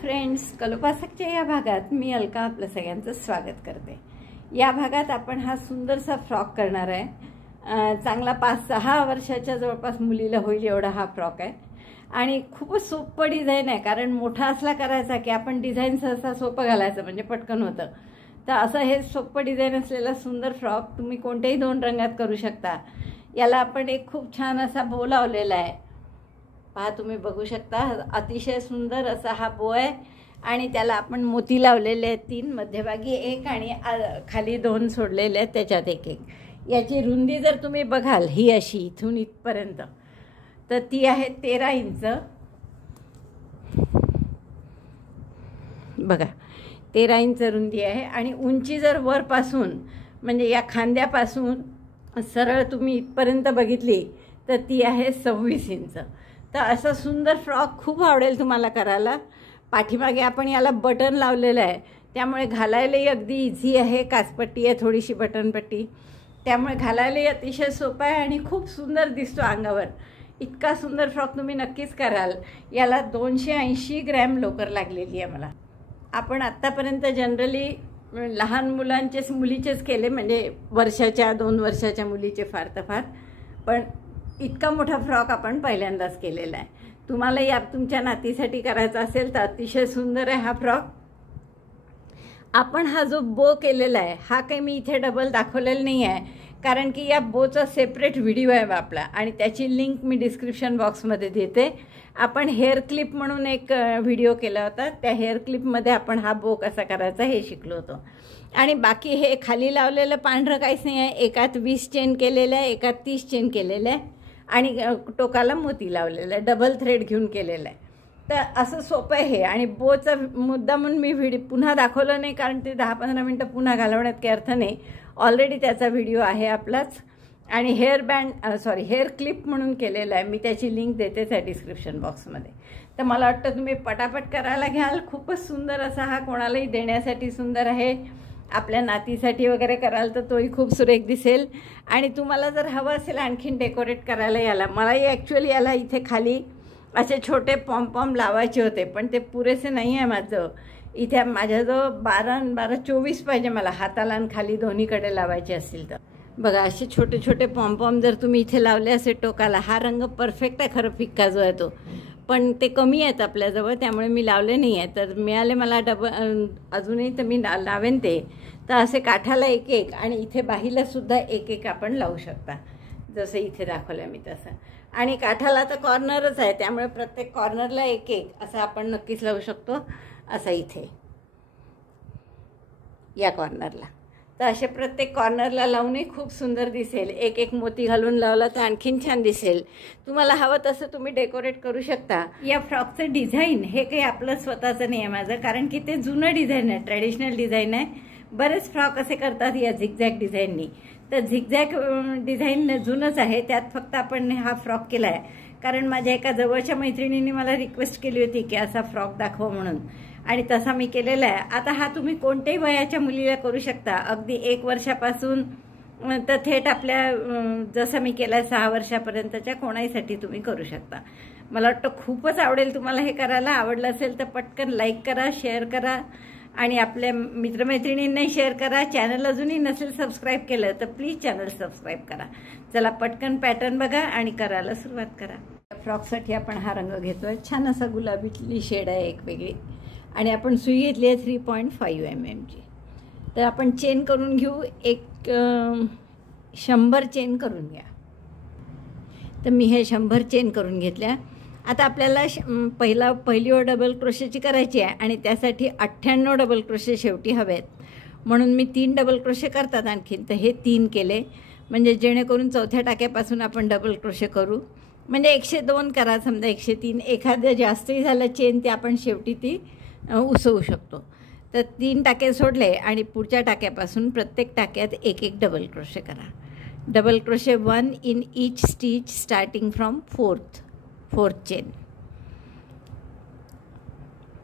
Friends, कलोपासकच्या या भागात मी अलका आपलं सगळ्यांचं स्वागत करते। या भागात आपण हा सुंदरसा फ्रॉक करणार आहे। चांगला 5-6 वर्षाच्या जवळपास मुलीला होईल एवढा हा फ्रॉक आहे आणि खूपच सोपं डिझाइन आहे। कारण मोठा असला करायचा की आपण डिझाइन सहसा सोपं घालायचं म्हणजे पटकन होतं। तर असं हे सोपं डिझाइन असलेला सुंदर फ्रॉक तुम्ही कोणत्याही 2 रंगात करू शकता। याला आपण एक खूप छान असा बो लावलेला आहे। पहा, तुम्ही बघू शकता अतिशय सुंदर असा हा बो आहे आणि त्याला आपण मोती लावलेले आहेत 3, मध्यभागी 1 आणि खाली 2 सोडलेले आहेत त्याच्यात 1-1। याची रुंदी जर तुम्ही बघाल ही अशी इथून इथपर्यंत तर ती आहे 13 इंच। बघा 13 इंच रुंदी आहे आणि उंची जर वरपासून म्हणजे या खांद्यापासून सरळ तुम्ही इथपर्यंत बघितली तर ती आहे 26 इंच। तर असं सुंदर फ्रॉक खूप आवडेल तुम्हाला करायला। पाठीमागे आपण याला बटन लावलेलं आहे त्यामुळे घालायलाही अगदी इझी आहे। काचपट्टी आहे, थोडीशी बटनपट्टी, त्यामुळे घालायलाही अतिशय सोपं आहे आणि खूप सुंदर दिसतो अंगावर। इतका सुंदर फ्रॉक तुम्ही नक्कीच कराल। याला 280 ग्रॅम लोकर लागलेली आहे मला। आपण आत्तापर्यंत जनरली लहान मुलांचेच मुलीचेच केले, म्हणजे वर्षाच्या 2 वर्षाच्या मुलीचे फार तर फार, पण इतका मोठा फ्रॉक आपण पहिल्यांदाच केलेला आहे। तुम्हाला या तुमच्या नातीसाठी करायचा असेल तर अतिशय सुंदर आहे हा फ्रॉक। आपण हा जो बो केलेला आहे हा काही मी इथे डबल दाखवलेला नाही आहे, कारण की या बोचा सेपरेट व्हिडिओ आहे आपला आणि त्याची लिंक मी डिस्क्रिप्शन बॉक्समध्ये देते। आपण हेअर क्लिप म्हणून एक व्हिडिओ केला होता, त्या हेअर क्लिपमध्ये आपण हा बो कसा करायचा हे शिकलो होतो। आणि बाकी हे खाली लावलेलं पांढरं काहीच नाही आहे। एकात 20 चेन केलेलं आहे, एकात 30 चेन केलेलं आहे आणि टोकाला मोती लावलेला आहे, डबल थ्रेड घेऊन केलेलं आहे। तर असं सोपं आहे हे। आणि बोचा मुद्दा म्हणून मी व्हिडिओ पुन्हा दाखवलं नाही, कारण ते 10-15 मिनटं पुन्हा घालवण्यात काही अर्थ नाही। ऑलरेडी त्याचा व्हिडिओ आहे आपलाच। आणि हेअर क्लिप म्हणून केलेला आहे, मी त्याची लिंक देते त्या डिस्क्रिप्शन बॉक्समध्ये। तर मला वाटतं तुम्ही पटापट करायला घ्याल। खूपच सुंदर असा हा कोणालाही देण्यासाठी सुंदर आहे। आपल्या नातीसाठी वगैरे कराल तर तोही खूप सुरेख दिसेल। आणि तुम्हाला जर हवं असेल आणखीन डेकोरेट करायला याला, मलाही ॲक्च्युअली याला इथे खाली असे छोटे पॉम लावायचे होते, पण ते पुरेसे नाही आहे माझं। इथे माझ्याजवळ 12 24 पाहिजे मला, हाताला आणि खाली दोन्हीकडे लावायचे असतील तर। बघा असे छोटे छोटे पॉम जर तुम्ही इथे लावले असे टोकाला, हा रंग परफेक्ट आहे खरं फिक्का जो आहे तो, पण ते कमी आहेत आपल्याजवळ त्यामुळे मी लावले नाही आहे। तर मिळाले मला अजूनही तर मी लावेन ते। तर असे काठाला 1-1 आणि इथे बाहीला सुद्धा 1-1 आपण लावू शकता, जसं इथे दाखवलं मी तसं। आणि काठाला तर कॉर्नरच आहे त्यामुळे प्रत्येक कॉर्नरला 1-1 असं आपण नक्कीच लावू शकतो। असं इथे या कॉर्नरला, तर असे प्रत्येक कॉर्नरला लावूनही खूप सुंदर दिसेल। 1-1 मोती घालून लावला तर आणखीन छान दिसेल। तुम्हाला हवं तसं तुम्ही डेकोरेट करू शकता। या फ्रॉकचं डिझाईन हे काही आपलं स्वतःचं नाही आहे माझं, कारण की ते जुनं डिझाईन आहे, ट्रॅडिशनल डिझाईन आहे। बरेच फ्रॉक असे करतात या झिगझॅग डिझाईननी, तर झिगझॅग डिझाईन जुनंच आहे, त्यात फक्त आपण हा फ्रॉक केला आहे कारण माझ्या एका जवळच्या मैत्रिणींनी मला रिक्वेस्ट केली होती की असा फ्रॉक दाखव म्हणून, आणि तसा मी केलेला आहे। आता हा तुम्ही कोणत्याही वयाच्या मुलीला करू शकता, अगदी 1 वर्षापासून तर थेट आपल्या जसं मी केलं 6 वर्षापर्यंतच्या कोणाहीसाठी तुम्ही करू शकता। मला वाटतं खूपच आवडेल तुम्हाला हे करायला। आवडलं असेल तर पटकन लाईक करा, शेअर करा आणि आपल्या मित्रमैत्रिणींनाही शेअर करा। चॅनल अजूनही नसेल सबस्क्राईब केलं तर प्लीज चॅनल सबस्क्राईब करा। चला पटकन पॅटर्न बघा आणि करायला सुरुवात करा। फ्रॉकसाठी आपण हा रंग घेतोय, छान असा गुलाबीतली शेड आहे एक वेगळी, आणि आपण सुई घेतली आहे 3.5 mm ची। तर आपण चेन करून घेऊ, एक 100 चेन करून घ्या। तर मी हे 100 चेन करून घेतल्या। आता आपल्याला पहिली ओळ डबल क्रोशेची करायची आहे आणि त्यासाठी 98 डबल क्रोशे शेवटी हवेत, म्हणून मी 3 डबल क्रोशे करतात आणखीन, तर हे 3 केले म्हणजे जेणेकरून 4थ्या टाक्यापासून आपण डबल क्रोशे करू, म्हणजे 102 करा समजा, 103 एखाद्या जास्तही झालं चेन ते आपण शेवटी ती उसवू शकतो। तर 3 टाके सोडले आणि पुढच्या टाक्यापासून प्रत्येक टाक्यात 1-1 डबल क्रोशे करा। Double crochet 1 in each stitch starting from 4th chain.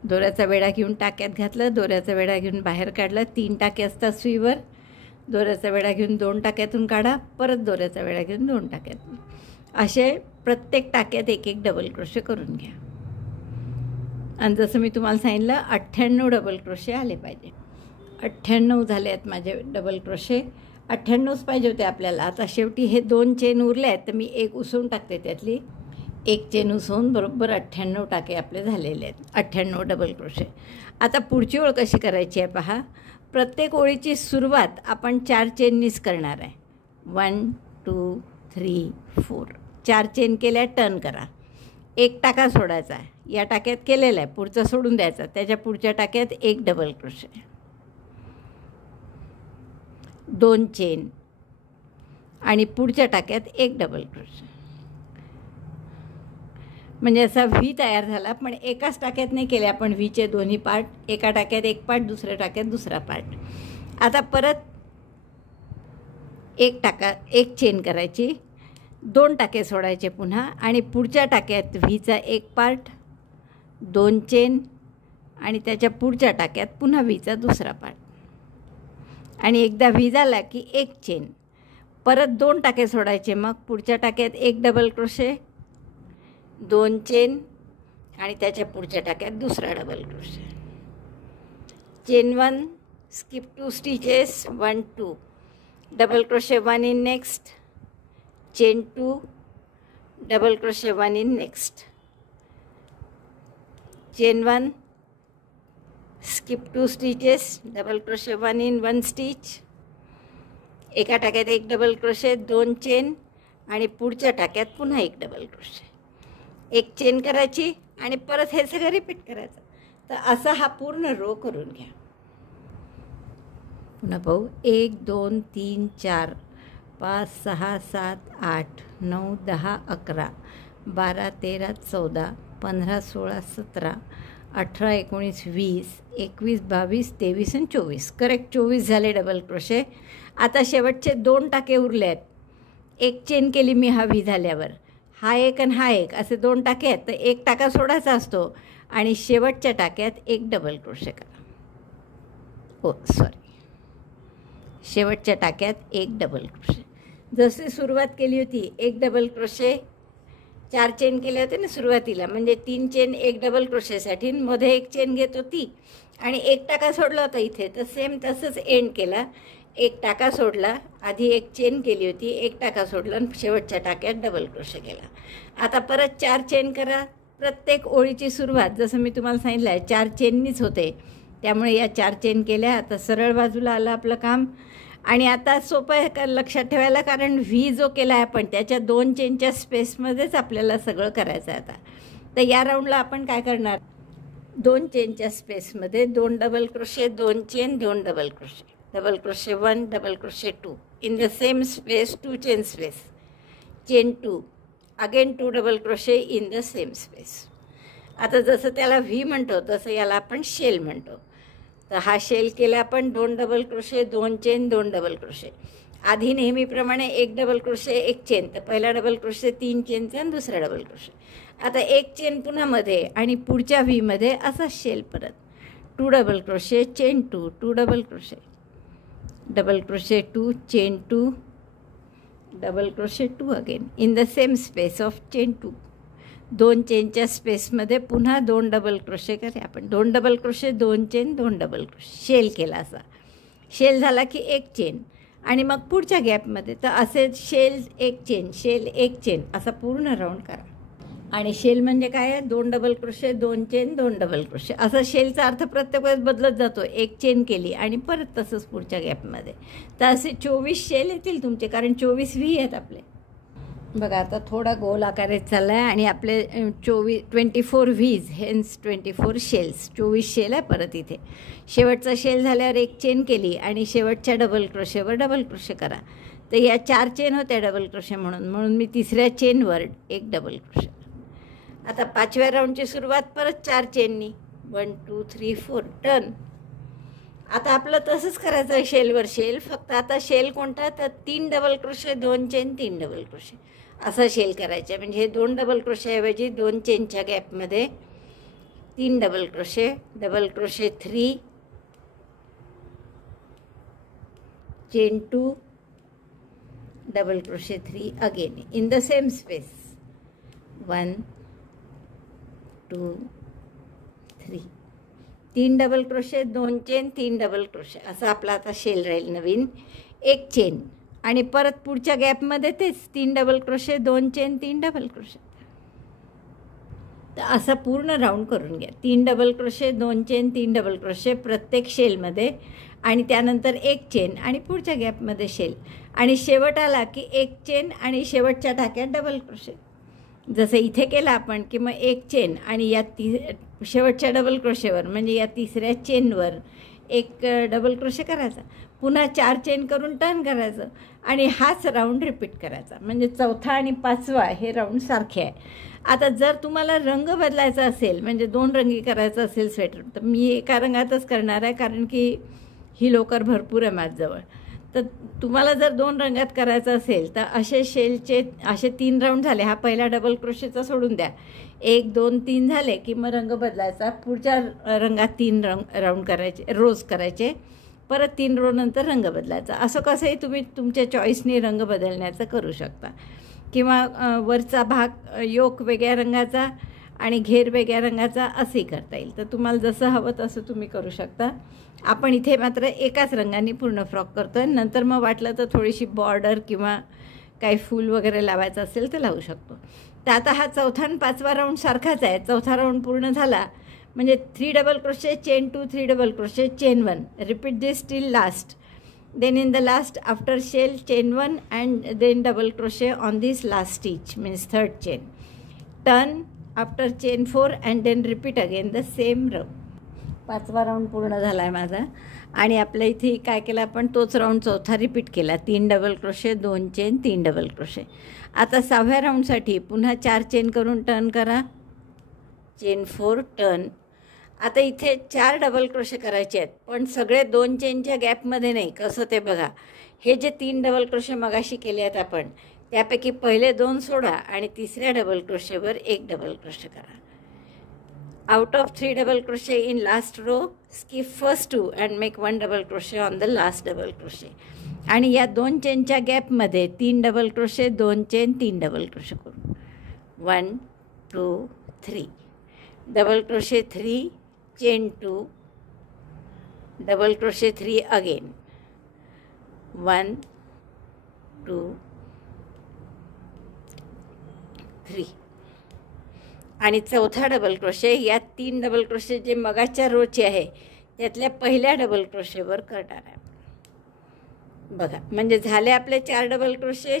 दोऱ्याचा वेढा घेऊन टाक्यात घातलं, दोऱ्याचा वेढा घेऊन बाहेर काढला, 3 टाके असतात सुईवर, दोऱ्याचा वेढा घेऊन 2 टाक्यातून काढा, परत दोऱ्याचा वेढा घेऊन 2 टाक्यातून, असे प्रत्येक टाक्यात 1-1 डबल क्रोशे करून घ्या। आणि जसं मी तुम्हाला सांगितलं 98 डबल क्रोशे आले पाहिजे. 98 झाले आहेत माझे डबल क्रोशे. 98च पाहिजे होते आपल्याला. आता शेवटी हे 2 चेन उरले आहेत तर मी एक उसवून टाकते, त्यातली एक चेन उसवून बरोबर 98 टाके आपले झालेले आहेत. 98 डबल क्रोशे. आता पुढची ओळ कशी करायची आहे पहा. प्रत्येक ओळीची सुरुवात आपण 4 चेननीच करणार आहे. 1 2 3 4 4 चेन केल्या, टर्न करा. एक टाका सोडायचा आहे. या टाक्यात केलेला आहे, पुढचा सोडून द्यायचा. त्याच्या पुढच्या टाक्यात एक डबल क्रोशे, 2 चेन आणि पुढच्या टाक्यात एक डबल क्रोशे. म्हणजे असा व्ही तयार झाला. पण एकाच टाक्यात नाही केले आपण व्हीचे दोन्ही पार्ट. एका टाक्यात एक पार्ट, दुसऱ्या टाक्यात दुसरा पार्ट. आता परत एक चेन करायची, 2 टाके सोडायचे पुन्हा आणि पुढच्या टाक्यात व्हीचा एक पार्ट, 2 चेन आणि त्याच्या पुढच्या टाक्यात पुन्हा व्हीचा दुसरा पार्ट. आणि एकदा व्ही झाला की एक चेन, परत 2 टाके सोडायचे. मग पुढच्या टाक्यात एक डबल क्रोशे, 2 चेन आणि त्याच्या पुढच्या टाक्यात दुसरा double crochet. Chain 1, skip 2 stitches, 1 2 double crochet 1 in next, chain 2 double crochet 1 in next, chain 1 skip 2 stitches, double crochet 1 in 1 stitch, एका टाक्यात एक डबल क्रोशे, 2 चेन आणि पुढच्या टाक्यात पुन्हा एक डबल क्रोशे. एक चेन करायची आणि परत हे सगळं रिपीट करायचं. तर असा हा पूर्ण रो करून घ्या. पुन्हा पाहू. 1 2 3 4 5 6 7 8 9 10 11 12 13 14 15 16 17 18 19 20 21 22 23 आणि 24. करेक्ट 24 झाले डबल क्रोशे. आता शेवटचे 2 टाके उरले आहेत. एक चेन केली मी हा व्ही झाल्यावर. हा एक आणि हा एक असे 2 टाके आहेत. तर एक टाका सोडायचा असतो आणि शेवटच्या टाक्यात एक डबल क्रोशे करा. शेवटच्या टाक्यात एक डबल क्रोशे. जशी सुरुवात केली होती एक डबल क्रोशे, 4 चेन केले होते ना सुरुवातीला, म्हणजे 3 चेन एक डबल क्रोशेसाठी, मध्ये एक चेन घेत होती आणि एक टाका सोडला होता इथे. तर सेम तसंच एंड केला. एक टाका सोडला, आधी एक चेन केली होती, एक टाका सोडला आणि शेवटच्या टाक्यात डबल क्रोशे केला. आता परत 4 चेन करा. प्रत्येक ओळीची सुरुवात जसं मी तुम्हाला सांगितलं आहे 4 चेननीच होते, त्यामुळे या 4 चेन केल्या. आता सरळ बाजूला आलं आपलं काम. आणि आता सोपं आहे लक्षात ठेवायला, कारण व्ही जो केला आहे आपण त्याच्या 2 चेनच्या स्पेसमध्येच आपल्याला सगळं करायचं आहे. आता तर या राऊंडला आपण काय करणार, 2 चेनच्या स्पेसमध्ये 2 double crochet, 2 chain, 2 double crochet, double crochet 1 double crochet 2 in the same space, 2 chain space, chain 2 again 2 double crochet in the same space. आता जसं त्याला व्ही म्हणतो तसं याला आपण शेल म्हणतो. तर हा शेल केला आपण 2 double crochet, 2 chain, 2 double crochet. आधी नेहमीप्रमाणे एक डबल क्रोशे, एक चेन. तर पहिला डबल क्रोशे 3 चेनचा आणि दुसरा डबल क्रोशे. आता एक चेन पुन्हा मध्ये आणि पुढच्या व्हीमध्ये असा शेल परत 2 double crochet, chain 2, 2 double crochet, double crochet 2, chain 2, double crochet 2 again in the same space of chain 2. 2 चेनच्या स्पेसमध्ये पुन्हा 2 डबल क्रोशे करा आपण. 2 double crochet, 2 chain, 2 double crochet. Shell केला असा. शेल झाला की एक चेन आणि मग पुढच्या गॅपमध्ये तर असे शेल एक चेन, शेल एक चेन असा पूर्ण राऊंड करा. आणि शेल म्हणजे काय आहे, 2 double crochet, 2 chain, 2 double crochet. असा शेलचा अर्थ प्रत्येक वेळेस बदलत जातो. एक चेन केली आणि परत तसंच पुढच्या गॅपमध्ये. तर असे 24 शेल येतील तुमचे, कारण 24 व्ही आहेत आपले. बघा आता थोडा गोल आकारात चालला आहे आणि आपले 24 व्हीज, हेन्स 24 शेल्स. 24 शेल आहे परत इथे. शेवटचा शेल झाल्यावर एक चेन केली आणि शेवटच्या डबल क्रोशेवर डबल क्रोशे करा. तर या 4 चेन होत्या डबल क्रोशे म्हणून मी तिसऱ्या चेनवर एक डबल क्रोशे. आता 5व्या राऊंडची सुरुवात परत 4 चेननी, 1 2 3 4 टर्न. आता आपलं तसंच करायचं आहे शेलवर शेल. फक्त आता शेल कोणता, तर 3 double crochet, 2 chain, 3 double crochet असा शेल करायचा आहे. म्हणजे हे 2 डबल क्रोशेऐवजी 2 चेनच्या गॅपमध्ये 3 double crochet, double crochet 3, chain 2, double crochet 3 again in the same space, 1 2 3 double crochet, 2 chain, 3 double crochet, असं आपला आता शेल राहील नवीन. 1 चेन आणि परत पुढच्या गॅपमध्ये तेच 3 double crochet, 2 chain, 3 double crochet. तर असं पूर्ण राऊंड करून घ्या. 3 double crochet, 2 chain, 3 double crochet प्रत्येक शेलमध्ये, आणि त्यानंतर 1 चेन आणि पुढच्या गॅपमध्ये शेल, आणि शेवट आला की 1 चेन आणि शेवटच्या टाक्यात डबल क्रोशे. जसं इथे केलं आपण की मग 1 चेन आणि या शेवटच्या डबल क्रोशेवर म्हणजे या तिसऱ्या चेनवर 1 डबल क्रोशे करायचा, पुन्हा 4 चेन करून टर्न करायचं आणि हाच राऊंड रिपीट करायचा. म्हणजे चौथा आणि पाचवा हे राऊंड सारखे आहे. आता जर तुम्हाला रंग बदलायचा असेल, म्हणजे 2 रंगी करायचं असेल स्वेटर, तर मी एका रंगातच करणार आहे, कारण की ही लोकर भरपूर आहे माझ्याजवळ. तर तुम्हाला जर 2 रंगात करायचं असेल तर असे शेलचे असे 3 राऊंड झाले. हा पहिला डबल क्रोशेचा सोडून द्या. 1 2 3 झाले की मग रंग बदलायचा. पुढच्या रंगात 3 राऊंड करायचे, रोज करायचे. परत 3 रो नंतर रंग बदलायचा. असं कसंही तुम्ही तुमच्या चॉईसने रंग बदलण्याचं करू शकता. किंवा वरचा भाग योक वेगळ्या रंगाचा आणि घेर वेगळ्या रंगाचा असंही करता येईल. तर तुम्हाला जसं हवं तसं तुम्ही करू शकता. आपण इथे मात्र एकाच रंगाने पूर्ण फ्रॉक करतो आहे. नंतर मग वाटलं तर थोडीशी बॉर्डर किंवा काही फूल वगैरे लावायचं असेल तर लावू शकतो. तर आता हा चौथा आणि पाचवा राऊंड सारखाच आहे. चौथा राऊंड पूर्ण झाला म्हणजे 3 double crochet, chain 2, 3 double crochet, chain 1. Repeat this till last. Then in the last after shell, chain 1 and then double crochet on this last stitch, means third chain. Turn after chain 4 and then repeat again the same round. पाचवा round पूर्ण झाला आहे माझा. आणि आपल्या इथे काय केलं आपण, तोच राऊंड चौथा रिपीट केला. 3 double crochet, 2 chain, 3 double crochet. आता 6व्या राऊंडसाठी पुन्हा 4 चेन करून टर्न करा. Chain 4 turn. आता इथे 4 डबल क्रोशे करायचे आहेत, पण सगळे 2 चेनच्या गॅपमध्ये नाही. कसं ते बघा. हे जे 3 डबल क्रोशे मगाशी केले आहेत आपण, त्यापैकी पहिले 2 सोडा आणि तिसऱ्या डबल क्रोशेवर 1 डबल क्रोशे करा. Out of 3 double crochet in last row, skip first 2 and make 1 double crochet on the last double crochet. आणि या 2 चेनच्या गॅपमध्ये 3 double crochet, 2 chain, 3 double crochet करू. 1 2 3 double crochet, 3 chain 2, double crochet 3 again. 1 2 3 आणि चौथा double crochet या 3 double crochet जे मगाच्या रोचे आहे त्यातल्या पहिल्या डबल क्रोशेवर करणार आहे. बघा, म्हणजे झाले आपले 4 double crochet,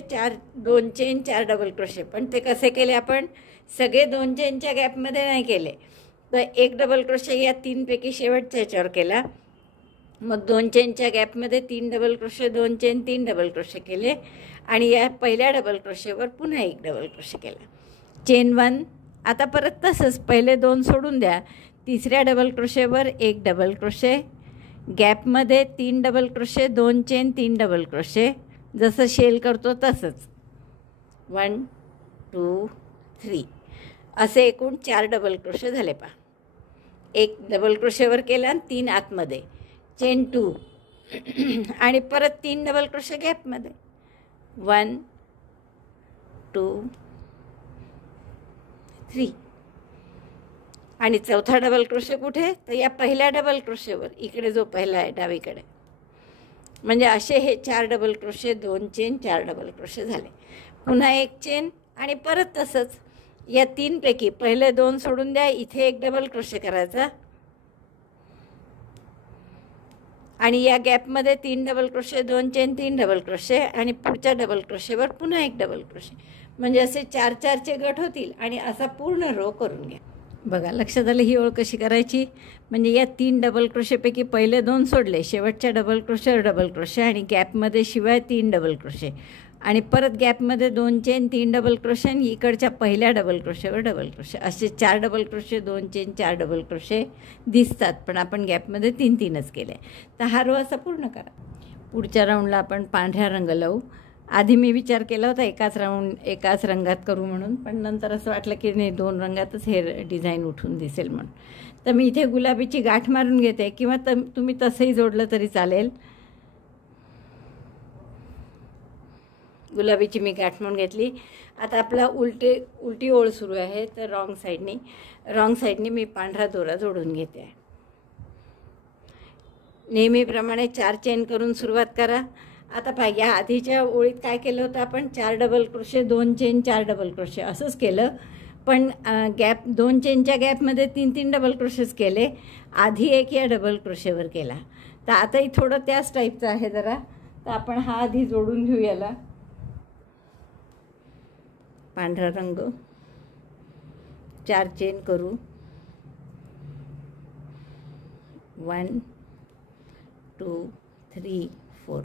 2 chain, 4 double crochet. पण ते कसे केले आपण, सगळे 2 चेनच्या गॅपमध्ये नाही केले. तर 1 डबल क्रोशे या 3 पैकी शेवटच्या याच्यावर केला. मग 2 चेनच्या गॅपमध्ये 3 double crochet, 2 chain, 3 double crochet केले. आणि या पहिल्या डबल क्रोशेवर पुन्हा 1 डबल क्रोशे केला. चेन 1. आता परत तसंच पहिले 2 सोडून द्या. तिसऱ्या डबल क्रोशेवर 1 डबल क्रोशे, गॅपमध्ये 3 double crochet, 2 chain, 3 double crochet. जसं शेल करतो तसंच. 1 2 3 असे एकूण 4 डबल क्रोशे झाले. पहा, 1 डबल क्रोशेवर केला आणि 3 आतमध्ये, चेन 2 आणि परत 3 डबल क्रोशे गॅपमध्ये. 1 2 3 आणि चौथा डबल क्रोशे कुठे, तर या पहिल्या डबल क्रोशेवर, इकडे जो पहिला आहे डावीकडे. म्हणजे असे हे 4 double crochet, 2 chain, 4 double crochet झाले. पुन्हा 1 चेन आणि परत तसंच या 3 पैकी पहिले 2 सोडून द्या. इथे 1 डबल क्रोशे करायचा आणि या गॅपमध्ये 3 double crochet, 2 chain, 3 double crochet आणि पुढच्या डबल क्रोशेवर पुन्हा 1 डबल क्रोशे. म्हणजे असे 4-4चे गट होतील आणि असा पूर्ण रो करून घ्या. बघा, लक्षात आलं ही ओळ कशी करायची. म्हणजे या 3 डबल क्रोशेपैकी पहिले 2 सोडले, शेवटच्या डबल क्रोशेवर डबल क्रोशे आणि गॅपमध्ये शिवाय 3 डबल क्रोशे आणि परत गॅपमध्ये 2 चेन, 3 डबल क्रोशे आणि इकडच्या पहिल्या डबल क्रोशेवर डबल क्रोशे. असे 4 double crochet, 2 chain, 4 double crochet दिसतात, पण आपण गॅपमध्ये 3-3च केले. तर हा रो असा पूर्ण करा. पुढच्या राऊंडला आपण पांढरा रंग लावू. आधी मी विचार केला होता एकाच रंगात करू म्हणून, पण नंतर असं वाटलं की नाही, 2 रंगातच हे डिझाईन उठून दिसेल म्हणून. तर मी इथे गुलाबीची गाठ मारून घेते, किंवा तुम्ही तसंही जोडलं तरी चालेल. गुलाबीची मी गाठ म्हणून घेतली. आता आपला उलटी ओळ सुरू आहे, तर रॉंग साईडनी मी पांढरा दोरा जोडून घेते आहे. नेहमीप्रमाणे 4 चेन करून सुरुवात करा. आता पहा, या आधीच्या ओळीत काय केलं होतं आपण, 4 double crochet 2 chain 4 double crochet असंच केलं, पण गॅप 2 चेनच्या गॅपमध्ये 3-3 डबल क्रोशेस केले. आधी एक या डबल क्रोशेवर केला. तर आताही थोडं त्याच टाईपचं आहे जरा. तर आपण हा आधी जोडून घेऊ. याला पांढरा रंग, 4 चेन करू. 1 2 3 4.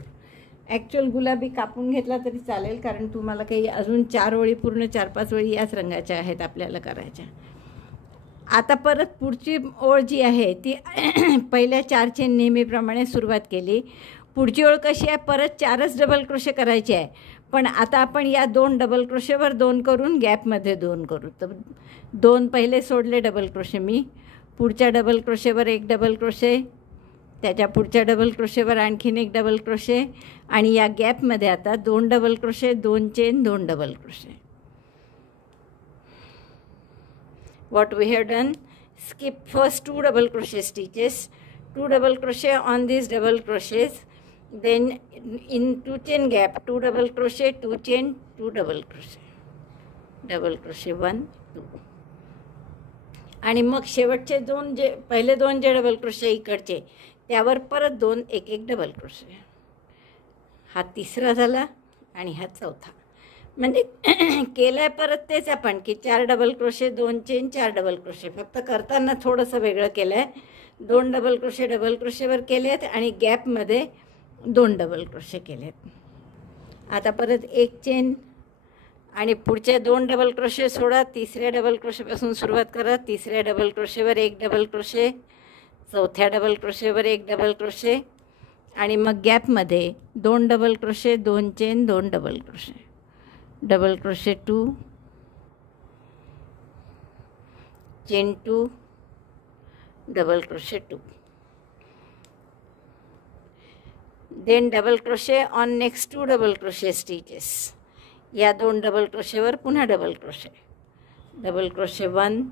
ॲक्च्युअल गुलाबी कापून घेतला तरी चालेल, कारण तुम्हाला काही अजून 4 ओळी पूर्ण 4-5 ओळी याच रंगाच्या आहेत आपल्याला करायच्या. आता परत पुढची ओळ जी आहे ती पहिल्या 4 चेन नेहमीप्रमाणे सुरुवात केली. पुढची ओळ कशी आहे, परत 4च डबल क्रोशे करायचे आहे, पण आता आपण या 2 डबल क्रोशेवर 2 करून गॅपमध्ये 2 करू. तर 2 पहिले सोडले डबल क्रोशे मी, पुढच्या डबल क्रोशेवर 1 डबल क्रोशे, त्याच्या पुढच्या डबल क्रोशेवर आणखीन 1 डबल क्रोशे, आणि या गॅपमध्ये आता 2 double crochet 2 chain 2 double crochet. What we have done, skip first 2 double crochet stitches, 2 double crochet on these double crochets, then in 2 chain gap 2 double crochet 2 chain 2 double crochet 1 2, आणि मग शेवटचे 2 जे पहिले 2 जे double crochet इकडचे त्यावर परत 2 1 double crochet. हा तिसरा झाला आणि हा चौथा. म्हणजे केलं आहे परत तेच आपण की 4 double crochet 2 chain 4 double crochet, फक्त करताना थोडंसं वेगळं केलं आहे. 2 डबल क्रोशे डबल क्रोशेवर केले आहेत आणि गॅपमध्ये 2 डबल क्रोशे केले आहेत. आता परत 1 चेन आणि पुढच्या 2 डबल क्रोशे सोडा. तिसऱ्या डबल क्रोशेपासून सुरुवात करा. तिसऱ्या डबल क्रोशेवर 1 डबल क्रोशे, चौथ्या डबल क्रोशेवर 1 डबल क्रोशे, आणि मग गॅपमध्ये 2 double crochet 2 chain 2 double crochet, double crochet 2 chain 2 double crochet 2, then double crochet on next 2 double crochet stitches. या 2 डबल क्रोशेवर पुन्हा double crochet, double crochet 1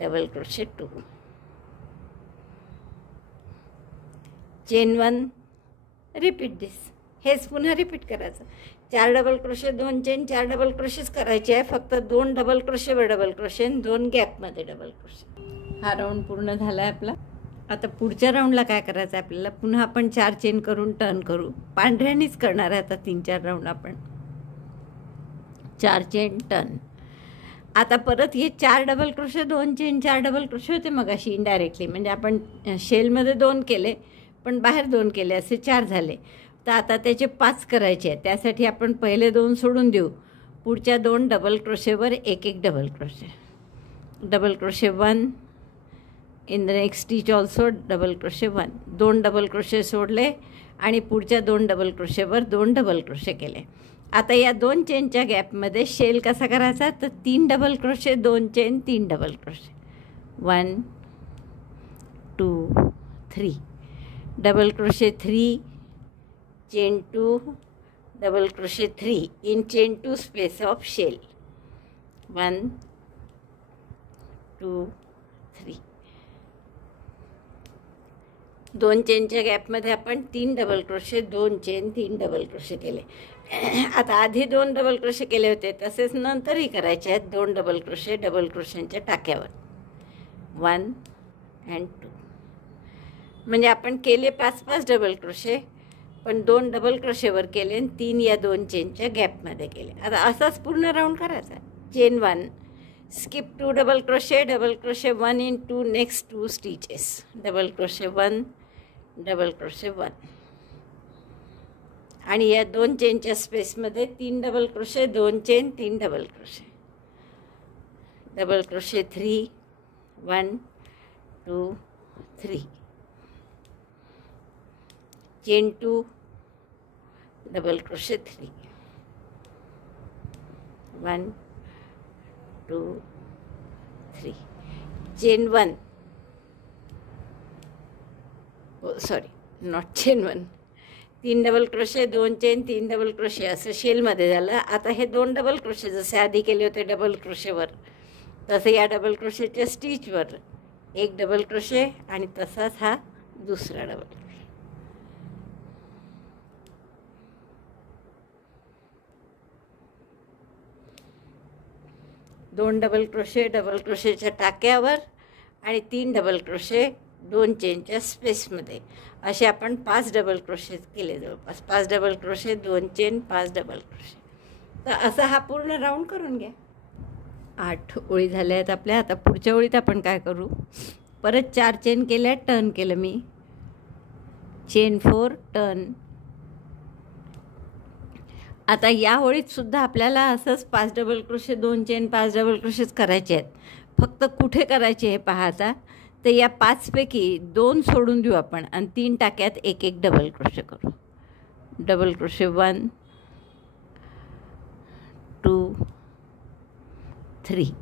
double crochet 2 chain 1. Repeat this. हेच पुन्हा repeat करायचं. 4 double crochet 2 chain 4 double क्रोशेच करायचे आहे, फक्त 2 double क्रोशेवर डबल क्रोशे आणि 2 गॅपमध्ये डबल क्रोशे. हा राऊंड पूर्ण झाला आहे आपला. आता पुढच्या राऊंडला काय करायचं आहे आपल्याला, पुन्हा आपण 4 चेन करून टर्न करू. पांढऱ्यानीच करणार आहे आता 3-4 राऊंड आपण. 4 चेन टर्न. आता परत हे 4 double crochet 2 chain 4 double crochet होते मग अशी इनडायरेक्टली, म्हणजे आपण शेलमध्ये 2 केले पण बाहेर 2 केले, असे 4 झाले. तर आता त्याचे 5 करायचे आहेत. त्यासाठी आपण पहिले 2 सोडून देऊ. पुढच्या 2 डबल क्रोशेवर 1 double crochet, double crochet 1 in the next stitch also double crochet 1. 2 double crochet सोडले आणि पुढच्या 2 डबल क्रोशेवर 2 डबल क्रोशे केले. आता या 2 चेनच्या गॅपमध्ये शेल कसा करायचा, तर 3 double crochet 2 chain 3 double crochet, 1 2 3, double crochet 3 chain 2 double crochet 3 in chain 2 space of shell, 1 2 3. 2 चेनच्या गॅपमध्ये आपण 3 double crochet 2 chain 3 double crochet केले. आता आधी 2 डबल क्रोशे केले होते तसेच नंतरही करायचे आहेत. 2 डबल क्रोशे डबल क्रोशेंच्या टाक्यावर, 1 and 2. म्हणजे आपण केले 5-5 डबल क्रोशे, पण 2 डबल क्रोशेवर केले आणि 3 या 2 चेनच्या गॅपमध्ये केले. आता असाच पूर्ण राऊंड करायचा. Chain 1, skip 2 double crochet 1 in 2 next 2 stitches, double crochet 1 double crochet 1, आणि या 2 चेनच्या स्पेसमध्ये 3 double crochet 2 chain 3 double crochet, double crochet 3 1 2 3, chain 2 double crochet 3, 1 2 3, chain 1, sorry not chain 1, 3 double crochet 2 chain 3 double crochet असं शेलमध्ये झालं. आता हे 2 double crochet जसे आधी केले होते डबल क्रोशेवर, तसे या डबल क्रोशेच्या स्टिचवर एक डबल क्रोशे आणि तसाच हा दुसरा डबल क्रोशे. दोन डबल क्रोशेच्या टाक्यावर आणि 3 डबल क्रोशे 2 चेनच्या स्पेसमध्ये असे आपण 5 डबल क्रोशे केले. जवळपास 5 double crochet 2 chain 5 double crochet. तर असा हा पूर्ण राऊंड करून घ्या. 8 ओळी झाल्या आहेत आपल्या. आता पुढच्या ओळीत आपण काय करू, परत 4 चेन केल्या, टर्न केलं मी, चेन 4 टर्न. आता या ओळीत सुद्धा आपल्याला असंच 5 डबल क्रोशे 2 चेन 5 डबल क्रोशेच करायचे आहेत. फक्त कुठे करायचे हे पहा. आता तर या 5 पैकी 2 सोडून देऊ आपण आणि 3 टाक्यात एक एक डबल क्रोशे करू. डबल क्रोशे 1 2 3,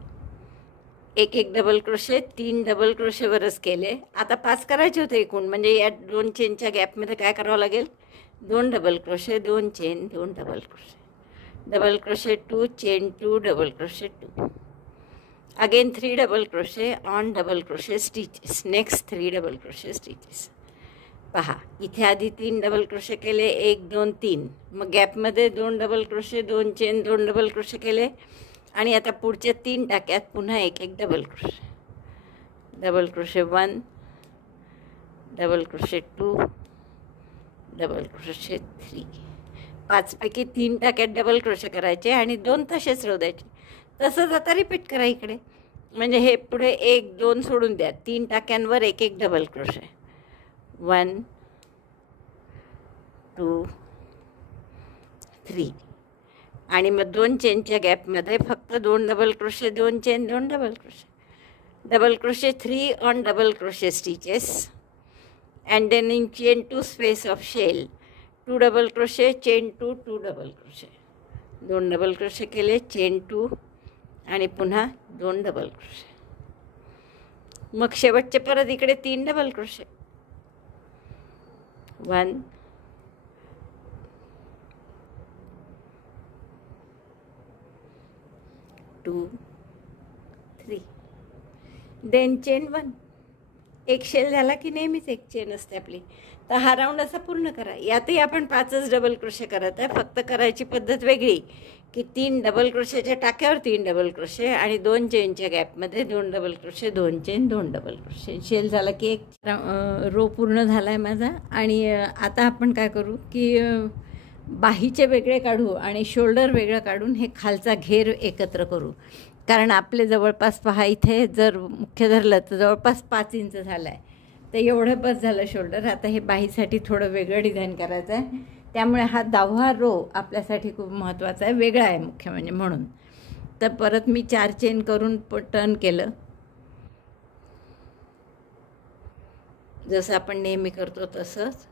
एक एक डबल क्रोशे 3 डबल क्रोशेवरच केले. आता 5 करायचे होते एकूण, म्हणजे या 2 चेनच्या गॅपमध्ये काय करावं लागेल, 2 double crochet 2 chain 2 double crochet, double crochet 2 chain 2 double crochet 2, again 3 double crochet on double crochet stitches, next 3 double crochet stitches. पहा इथे आधी 3 डबल क्रोशे केले, 1 2 3, मग गॅपमध्ये 2 double crochet 2 chain 2 double crochet केले आणि आता पुढच्या 3 टाक्यात पुन्हा एक एक double crochet, double crochet 1 double crochet 2 double crochet 3. 5 पैकी 3 टाक्यात डबल क्रोशे करायचे आणि 2 तसेच राहू द्यायचे. तसंच आता रिपीट करा इकडे, म्हणजे हे पुढे 1 2 सोडून द्या, 3 टाक्यांवर एक एक डबल क्रोशे, 1 2 3 आणि मग 2 चेनच्या गॅपमध्ये फक्त 2 double crochet 2 chain 2 double crochet, double crochet 3 on double crochet stitches and then in chain 2 space of shell 2 double crochet chain 2 2 double crochet, 2 double crochet केले, चेन 2 आणि पुन्हा 2 डबल क्रोशे. मग शेवटचे परत इकडे 3 डबल क्रोशे, 1 2 3, देन चेन 1. एक shell झाला की नेहमीच एक चेन असते आपली. तर हा राऊंड असा पूर्ण करा. यातही आपण 5च डबल क्रोशे करत आहे, फक्त करायची पद्धत वेगळी की 3 डबल क्रोशेच्या टाक्यावर 3 डबल क्रोशे आणि 2 चेनच्या गॅपमध्ये 2 double crochet 2 chain 2 double crochet. Shell झाला की एक रो पूर्ण झाला आहे माझा. आणि आता आपण काय करू की बाहीचे वेगळे काढू आणि शोल्डर वेगळं काढून हे खालचा घेर एकत्र करू. कारण आपले जवळपास पहा इथे जर मुख्य धरलं तर जवळपास 5 इंच झालं आहे. तर एवढं बस झालं शोल्डर. आता हे बाहीसाठी थोडं वेगळं डिझाईन करायचं आहे, त्यामुळे हा 10वा रो आपल्यासाठी खूप महत्त्वाचा आहे, वेगळा आहे मुख्य म्हणजे म्हणून. तर परत मी 4 चेन करून टर्न केलं, जसं आपण नेहमी करतो तसंच.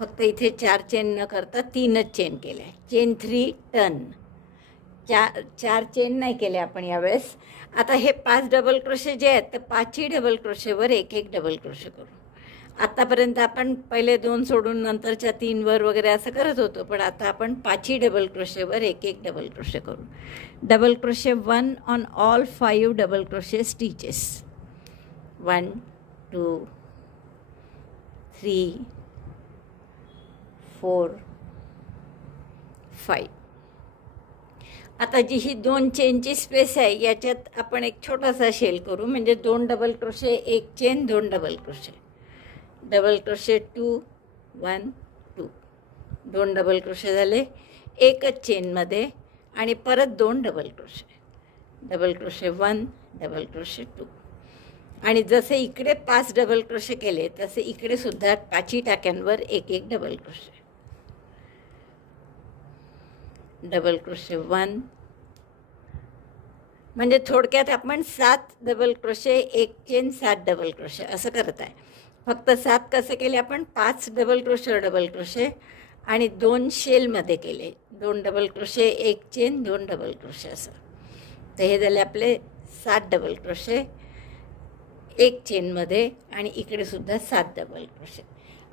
फक्त इथे 4 चेन न करता 3च चेन केल्या, चेन 3 टर्न. 4 चेन नाही केले आपण यावेळेस. आता हे 5 डबल क्रोशे जे आहेत तर 5ही डबल क्रोशेवर एक एक डबल क्रोशे करू. आतापर्यंत आपण पहिले 2 सोडून नंतरच्या 3 वर वगैरे असं करत होतो, पण आता आपण 5ही डबल क्रोशेवर एक एक डबल क्रोशे करू. Double crochet 1 on all 5 double crochet stitches, 1 2 3 4 5. आता जी ही 2 चेनची स्पेस आहे याच्यात आपण एक छोटासा शेल करू, म्हणजे 2 double crochet 1 chain 2 double crochet, double crochet 2 1 2, 2 double crochet झाले, एकच चेनमध्ये आणि परत 2 double crochet, double crochet 1 double crochet 2. आणि जसे इकडे 5 डबल क्रोशे केले तसे इकडे सुद्धा 5ही टाक्यांवर एक एक डबल क्रोशे, डबल क्रोशे 1. म्हणजे थोडक्यात आपण 7 double crochet 1 chain 7 double crochet असं करत आहे. फक्त 7 कसे केले आपण, 5 डबल क्रोशे आणि 2 शेलमध्ये केले, 2 double crochet 1 chain 2 double crochet असं. तर हे झाले आपले 7 डबल क्रोशे 1 चेनमध्ये आणि इकडे सुद्धा 7 डबल क्रोशे.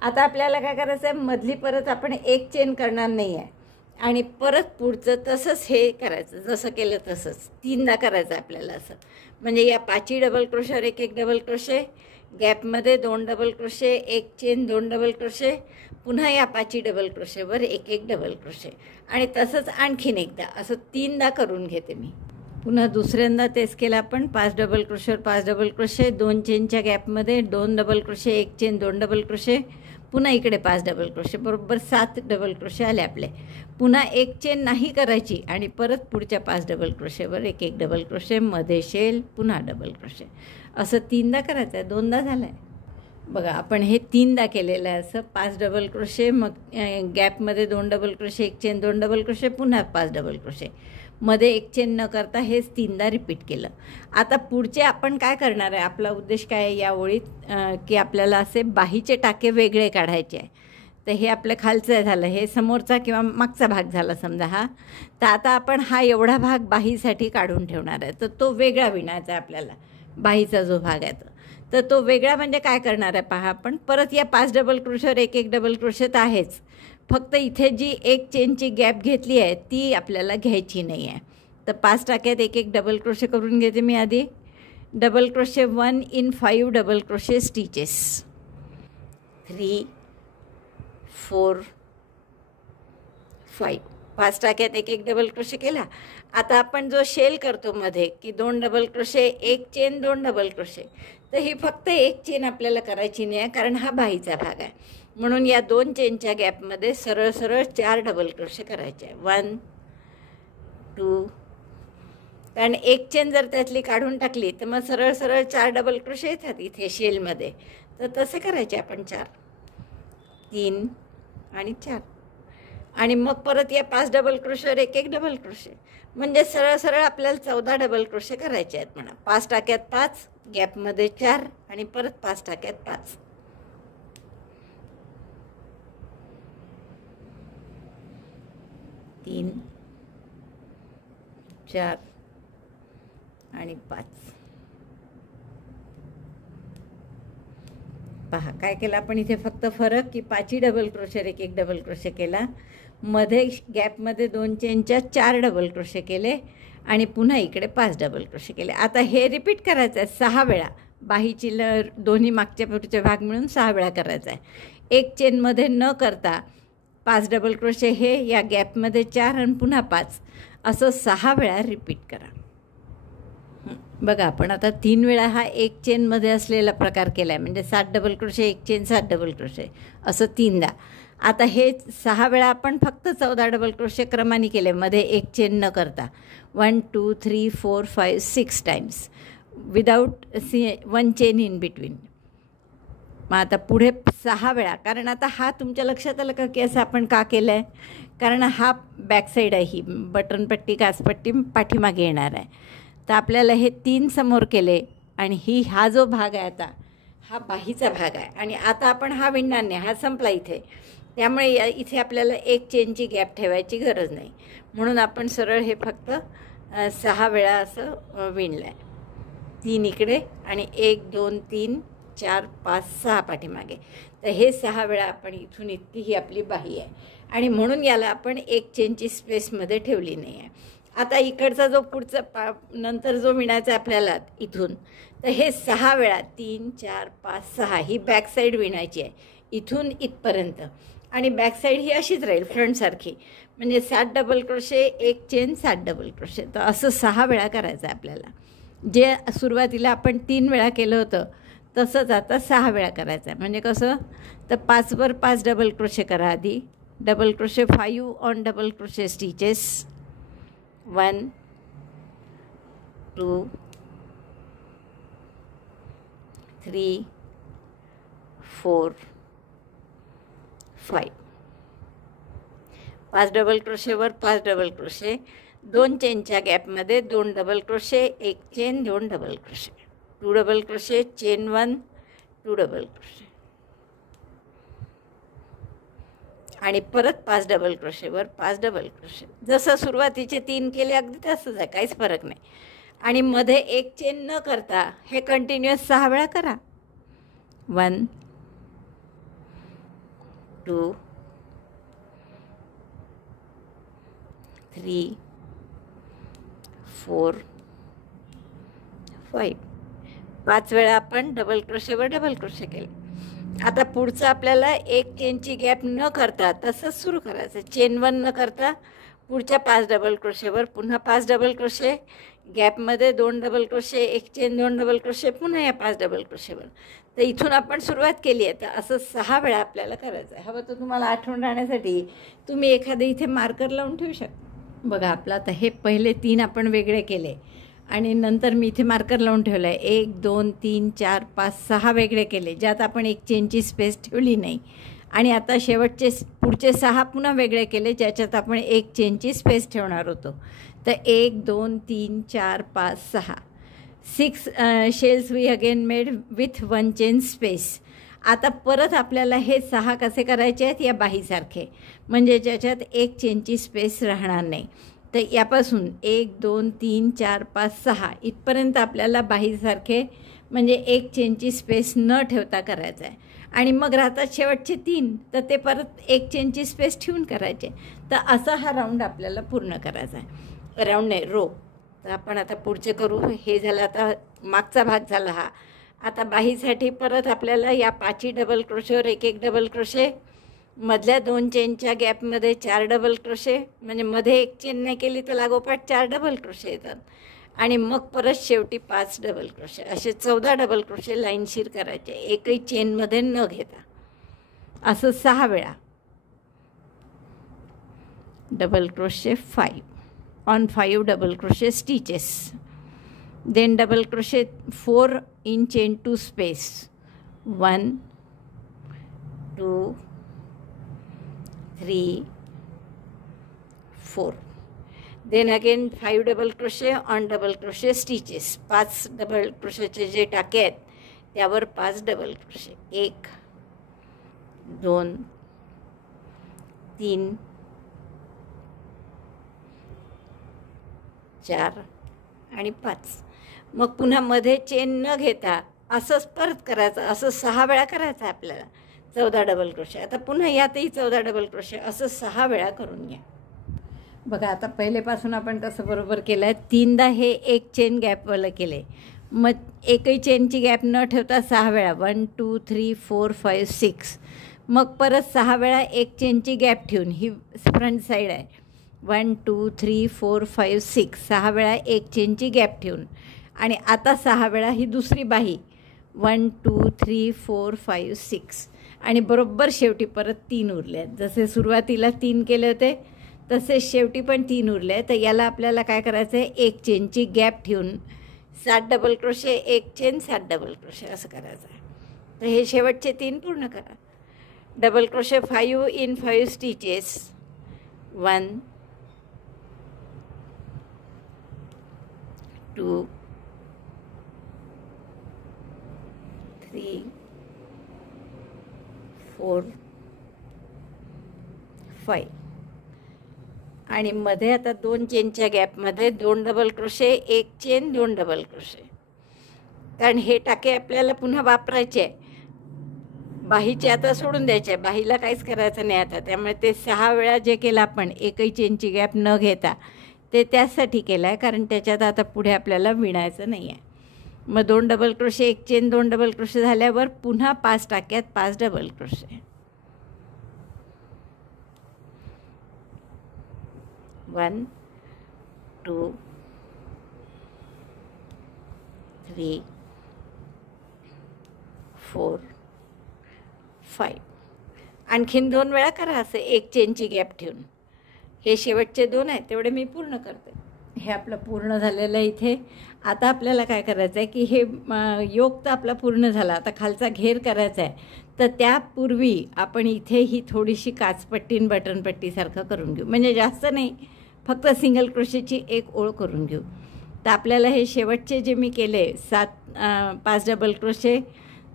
आता आपल्याला काय करायचं आहे, मधली परत आपण 1 चेन करणार नाही आहे, आणि परत पुढचं तसंच हे करायचं, जसं केलं तसंच 3दा करायचं आपल्याला असं. म्हणजे या 5 डबल क्रोशेवर एक एक डबल क्रोशे, गॅपमध्ये 2 डबल क्रोशे, एक चेन, 2 डबल क्रोशे, पुन्हा या 5 डबल क्रोशेवर एक एक डबल क्रोशे, आणि तसंच आणखीन एकदा असं 3दा करून घेते मी. पुन्हा दुसऱ्यांदा तेच केलं आपण. 5 डबल क्रोशेवर 5 डबल क्रोशे, 2 चेनच्या गॅपमध्ये 2 डबल क्रोशे, एक चेन, 2 डबल क्रोशे, पुन्हा इकडे 5 डबल क्रोशे, बरोबर 7 डबल क्रोशे आले आपले. पुन्हा एक चेन नाही करायची आणि परत पुढच्या 5 डबल क्रोशेवर एक एक डबल क्रोशे, मध्ये शेल, पुन्हा डबल क्रोशे, असं 3दा करायचं आहे. 2दा झालं आहे बघा. आपण हे 3दा केलेलं आहे असं. 5 डबल क्रोशे, मग गॅपमध्ये 2 डबल क्रोशे, एक चेन, 2 डबल क्रोशे, पुन्हा 5 डबल क्रोशे, मध्ये एक चेन न करता हेच 3दा रिपीट केलं. आता पुढचे आपण काय करणार आहे, आपला उद्देश काय आहे या ओळीत, की आपल्याला असे बाहीचे टाके वेगळे काढायचे आहे. तर हे आपलं खालचं झालं, हे समोरचा किंवा मागचा भाग झाला समजा हा. तर आता आपण हा एवढा भाग बाहीसाठी काढून ठेवणार आहे. तर तो वेगळा विणायचा आहे आपल्याला, बाहीचा जो भाग आहे तर तो वेगळा. म्हणजे काय करणार आहे पहा, आपण परत या 5 डबल क्रोशेवर एक एक डबल क्रोशे तर आहेच, फक्त इथे जी एक चेनची गॅप घेतली आहे ती आपल्याला घ्यायची नाही आहे. तर 5 टाक्यात एक एक डबल क्रोशे करून घेते मी आधी. Double crochet 1 in 5 double crochet stitches, 3 4 5. 5 टाक्यात एक एक डबल क्रोशे केला. आता आपण जो शेल करतो मध्ये की 2 डबल क्रोशे, एक चेन, 2 डबल क्रोशे, तर ही फक्त एक चेन आपल्याला करायची नाही आहे, कारण हा बाहीचा भाग आहे. म्हणून या 2 चेनच्या गॅपमध्ये सरळ सरळ 4 डबल क्रोशे करायचे आहे. 1 2, कारण एक चेन जर त्यातली काढून टाकली तर मग सरळ सरळ 4 डबल क्रोशे येतात इथे शेलमध्ये. तर तसे करायचे आपण 4, 3 आणि 4. आणि मग परत या 5 डबल क्रोशेवर एक एक डबल क्रोशे, म्हणजे सरळ सरळ आपल्याला 14 डबल क्रोशे करायचे आहेत म्हणा. 5 टाक्यात 5, गॅपमध्ये 4 आणि परत 5 टाक्यात 5. 3 4 आणि 5. पहा काय केलं आपण इथे, फक्त फरक की 5 डबल क्रोशेवर एक एक डबल क्रोशे केला, मध्ये गॅपमध्ये 2 चेनच्या 4 डबल क्रोशे केले आणि पुन्हा इकडे 5 डबल क्रोशे केले. आता हे रिपीट करायचं आहे 6 वेळा. बाहीची दोन्ही मागच्या पुढचे भाग मिळून 6 वेळा करायचा आहे. एक चेनमध्ये न करता 5 डबल क्रोशे, हे या गॅपमध्ये 4 आणि पुन्हा 5, असं 6 वेळा रिपीट करा. बघा आपण आता 3 वेळा हा एक चेनमध्ये असलेला प्रकार केला आहे, म्हणजे 7 डबल क्रोशे, एक चेन, 7 डबल क्रोशे, असं 3दा. आता हे 6 वेळा आपण फक्त 14 डबल क्रोशे क्रमाने केले, मध्ये एक चेन न करता. 1 2 3 4 5 6 times without 1 chain in between. मग आता पुढे 6 वेळा, कारण आता हा तुमच्या लक्षात आलं का की असं आपण का केलं आहे, कारण हा बॅकसाईड आहे, ही बटनपट्टी काचपट्टी पाठीमागे येणार आहे. तर आपल्याला हे 3 समोर केले आणि हा जो भाग आहे आता हा बाहीचा भाग आहे, आणि आता आपण हा विणणार नाही, हा संपला इथे. त्यामुळे इथे आपल्याला एक चेनची गॅप ठेवायची गरज नाही, म्हणून आपण सरळ हे फक्त 6 वेळा असं विणलं आहे. 3 इकडे आणि 1 2 3 4 5 6 पाठीमागे. तर हे 6 वेळा आपण इथून इतकी ही आपली बाही आहे, आणि म्हणून याला आपण एक चेनची स्पेसमध्ये ठेवली नाही आहे. आता इकडचा जो पुढचा नंतर जो विणायचा आपल्याला इथून, तर हे 6 वेळा 3 4 5 6 ही बॅक साईड विणायची आहे इथून इथपर्यंत, आणि बॅक साईड ही अशीच राहील फ्रंटसारखी, म्हणजे 7 डबल क्रोशे, एक चेन, 7 डबल क्रोशे. तर असं 6 वेळा करायचं आहे आपल्याला. जे सुरुवातीला आपण 3 वेळा केलं होतं तसंच आता 6 वेळा करायचं आहे. म्हणजे कसं, तर 5 वर 5 डबल क्रोशे करा आधी. Double crochet 5 on double crochet stitches, 1 2 3 4 5. 5 double क्रोशेवर 5 डबल क्रोशे, 2 चेनच्या गॅपमध्ये 2 डबल क्रोशे, एक chain, 2 double crochet, 2 double crochet, chain 1, 2 double crochet, आणि परत 5 डबल क्रोशेवर 5 डबल क्रोशे. जसं सुरुवातीचे 3 केले अगदी तसंच आहे, काहीच फरक नाही. आणि मध्ये एक चेन न करता हे कंटिन्युअस 6 वेळा करा. 1 2 3 4 5. 5 वेळा आपण डबल क्रोशेवर डबल क्रोशे केले. आता पुढचं आपल्याला एक चेनची गॅप न करता तसंच सुरू करायचं. चेन 1 न करता पुढच्या 5 डबल क्रोशेवर पुन्हा 5 डबल क्रोशे, गॅपमध्ये 2 डबल क्रोशे, एक चेन 2 डबल क्रोशे, पुन्हा या 5 डबल क्रोशेवर. तर इथून आपण सुरुवात केली आहे. तर असं 6 वेळा आपल्याला करायचं आहे. हवं तर तुम्हाला आठवण राहण्यासाठी तुम्ही एखादं इथे मार्कर लावून ठेवू शकता. बघा आपलं आता हे पहिले 3 आपण वेगळे केले आणि नंतर मी इथे मार्कर लावून ठेवलं आहे. 1 2 3 4 5 6 वेगळे केले, ज्यात आपण एक चेनची स्पेस ठेवली नाही. आणि आता शेवटचे पुढचे 6 पुन्हा वेगळे केले, ज्याच्यात आपण एक चेनची स्पेस ठेवणार होतो. तर 1 2 3 4 5 6 6 shells we again made with 1 chain space. आता परत आपल्याला हे 6 कसे करायचे आहेत, या बाहीसारखे, म्हणजे ज्याच्यात एक चेनची स्पेस राहणार नाही. तर यापासून 1 2 3 4 5 6 इथपर्यंत आपल्याला बाहीसारखे, म्हणजे एक चेनची स्पेस न ठेवता करायचं आहे. आणि मग राहतात शेवटचे 3, तर ते परत एक चेनची स्पेस ठेवून करायचे. तर असा हा राऊंड आपल्याला पूर्ण करायचा आहे. राऊंड नाही, रो. तर आपण आता पुढचे करू. हे झालं, आता मागचा भाग झाला हा. आता बाहीसाठी परत आपल्याला या 5 डबल क्रोशेवर एक डबल क्रोशे, मधल्या 2 चेनच्या गॅपमध्ये 4 डबल क्रोशे, म्हणजे मध्ये एक चेन नाही केली तर लागोपाठ 4 डबल क्रोशे येतात. आणि मग परत शेवटी 5 डबल क्रोशे, असे 14 डबल क्रोशे लाईनशीर करायचे, एकही चेनमध्ये न घेता. असं 6 वेळा. Double crochet 5 on 5 double crochet stitches. Then double crochet 4 in chain 2 space. 1 2 3 4. Then again 5 double crochet on double crochet stitches. 5 double क्रोशेचे जे टाके आहेत त्यावर 5 डबल क्रोशे. 1 2 3 4 आणि 5. मग पुन्हा मध्ये चेन न घेता असंच परत करायचं. असं 6 वेळा करायचं आपल्याला. 14 डबल क्रोशे. आता पुन्हा यातही 14 डबल क्रोशे, असं 6 वेळा करून घ्या. बघा आता पहिलेपासून आपण कसं बरोबर केलं आहे. 3दा हे एक चेन गॅपवालं केले, मग एकही चेनची गॅप न ठेवता 6 वेळा. 1 2 3 4 5 6. मग परत 6 वेळा एक चेनची गॅप ठेवून, ही फ्रंट साईड आहे. 1 2 3 4 5 6. 6 वेळा एक चेनची गॅप ठेवून. आणि आता 6 वेळा ही दुसरी बाही. 1 2 3 4 5 6. आणि बरोबर शेवटी परत 3 उरले आहेत. जसे सुरुवातीला 3 केले होते तसे शेवटी पण 3 उरले. तर याला आपल्याला काय करायचं आहे, एक चेनची गॅप ठेवून 7 डबल क्रोशे, एक चेन 7 डबल क्रोशे असं करायचं आहे. तर हे शेवटचे 3 पूर्ण करा. Double crochet 5 in 5 stitches. 1 2 3 4 5. आणि मध्ये आता 2 चेनच्या गॅपमध्ये 2 डबल क्रोशे, एक चेन 2 डबल क्रोशे. कारण हे टाके आपल्याला पुन्हा वापरायचे. बाहीचे आता सोडून द्यायचे, बाहीला काहीच करायचं नाही आता. त्यामुळे ते 6 वेळा जे केलं आपण एकही चेनची गॅप न घेता, ते त्यासाठी केलं आहे, कारण त्याच्यात आता पुढे आपल्याला विणायचं नाही आहे. मग 2 डबल क्रोशे, एक चेन 2 डबल क्रोशे झाल्यावर पुन्हा 5 टाक्यात 5 डबल क्रोशे. 1 2 3 4 5. आणखीन 2 वेळा करा असं एक चेनची गॅप ठेवून. हे शेवटचे 2 आहेत तेवढे मी पूर्ण करते. हे आपलं पूर्ण झालेलं आहे इथे. आता आपल्याला काय करायचं आहे की हे योग तर आपला पूर्ण झाला. आता खालचा घेर करायचा आहे. तर त्यापूर्वी आपण इथे ही थोडीशी काचपट्टी आणि बटनपट्टीसारखं करून घेऊ. म्हणजे जास्त नाही, फक्त सिंगल क्रोशेची एक ओळ करून घेऊ. तर आपल्याला हे शेवटचे जे मी केले 5 डबल क्रोशे,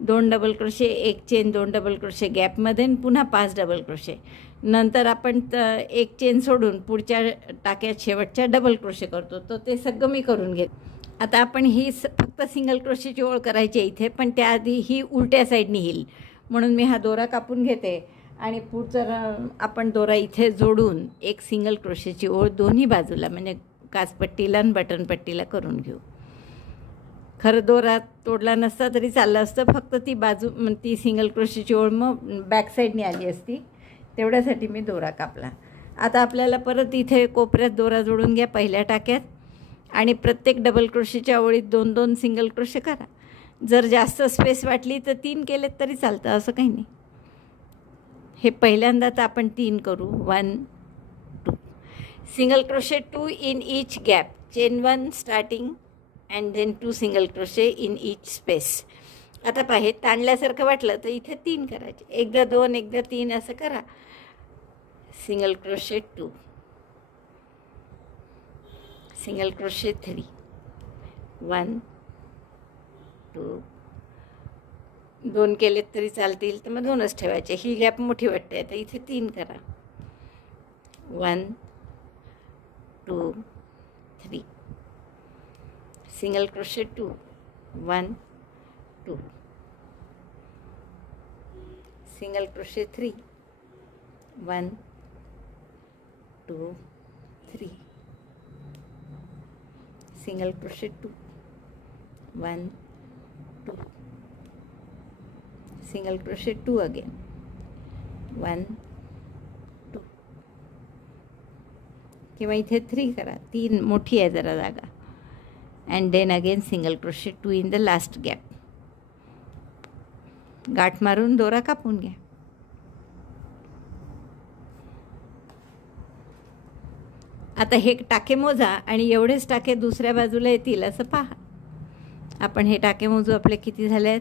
2 डबल क्रोशे, एक चेन 2 डबल क्रोशे गॅपमध्ये, पुन्हा 5 डबल क्रोशे. नंतर आपण एक चेन सोडून पुढच्या टाक्यात शेवटच्या डबल क्रोशे करतो. तर ते सगळं मी करून घेते. आता आपण ही फक्त सिंगल क्रोशेची ओळ करायची इथे, पण त्याआधी ही उलट्या साईडनी येईल म्हणून मी हा दोरा कापून घेते आणि पुढचं आपण दोरा इथे जोडून एक सिंगल क्रोशेची ओळ दोन्ही बाजूला म्हणजे काचपट्टीला आणि बटनपट्टीला करून घेऊ. खरं दोरा तोडला नसता तरी चाललं असतं, फक्त ती ती सिंगल क्रोशेची ओळ मग बॅक साईडने आली असती, तेवढ्यासाठी मी दोरा कापला. आता आपल्याला परत इथे कोपऱ्यात दोरा जोडून घ्या पहिल्या टाक्यात आणि प्रत्येक डबल क्रोशेच्या ओळीत 2-2 सिंगल क्रोशे करा. जर जास्त स्पेस वाटली तर 3 केलेत तरी चालतं, असं काही नाही. हे पहिल्यांदा तर आपण 3 करू. 1 2 single crochet 2 in each gap, chain 1 starting and then 2 single crochet in each space. आता पाहे ताणल्यासारखं वाटलं तर इथे 3 करायचे, एकदा 2 एकदा 3 असं करा. सिंगल क्रोशे 2 सिंगल क्रोशे 3 1 2 2 केलेत तरी चालतील तर मग 2च ठेवायचे. ही गॅप मोठी वाटते तर इथे 3 करा. 1 2 3 single crochet 2 1 2 single crochet 3 1 2 3 single crochet 2 1 2 single crochet 2 again 1 2 किंवा इथे 3 करा, 3 मोठी आहे जरा जागा. And then again single crochet 2 in the last gap. गाठ मारून दोरा कापून घ्या. आता हे टाके मोजा आणि एवढेच टाके दुसऱ्या बाजूला येतील असं पहा. आपण हे टाके मोजू, आपले किती झाले आहेत.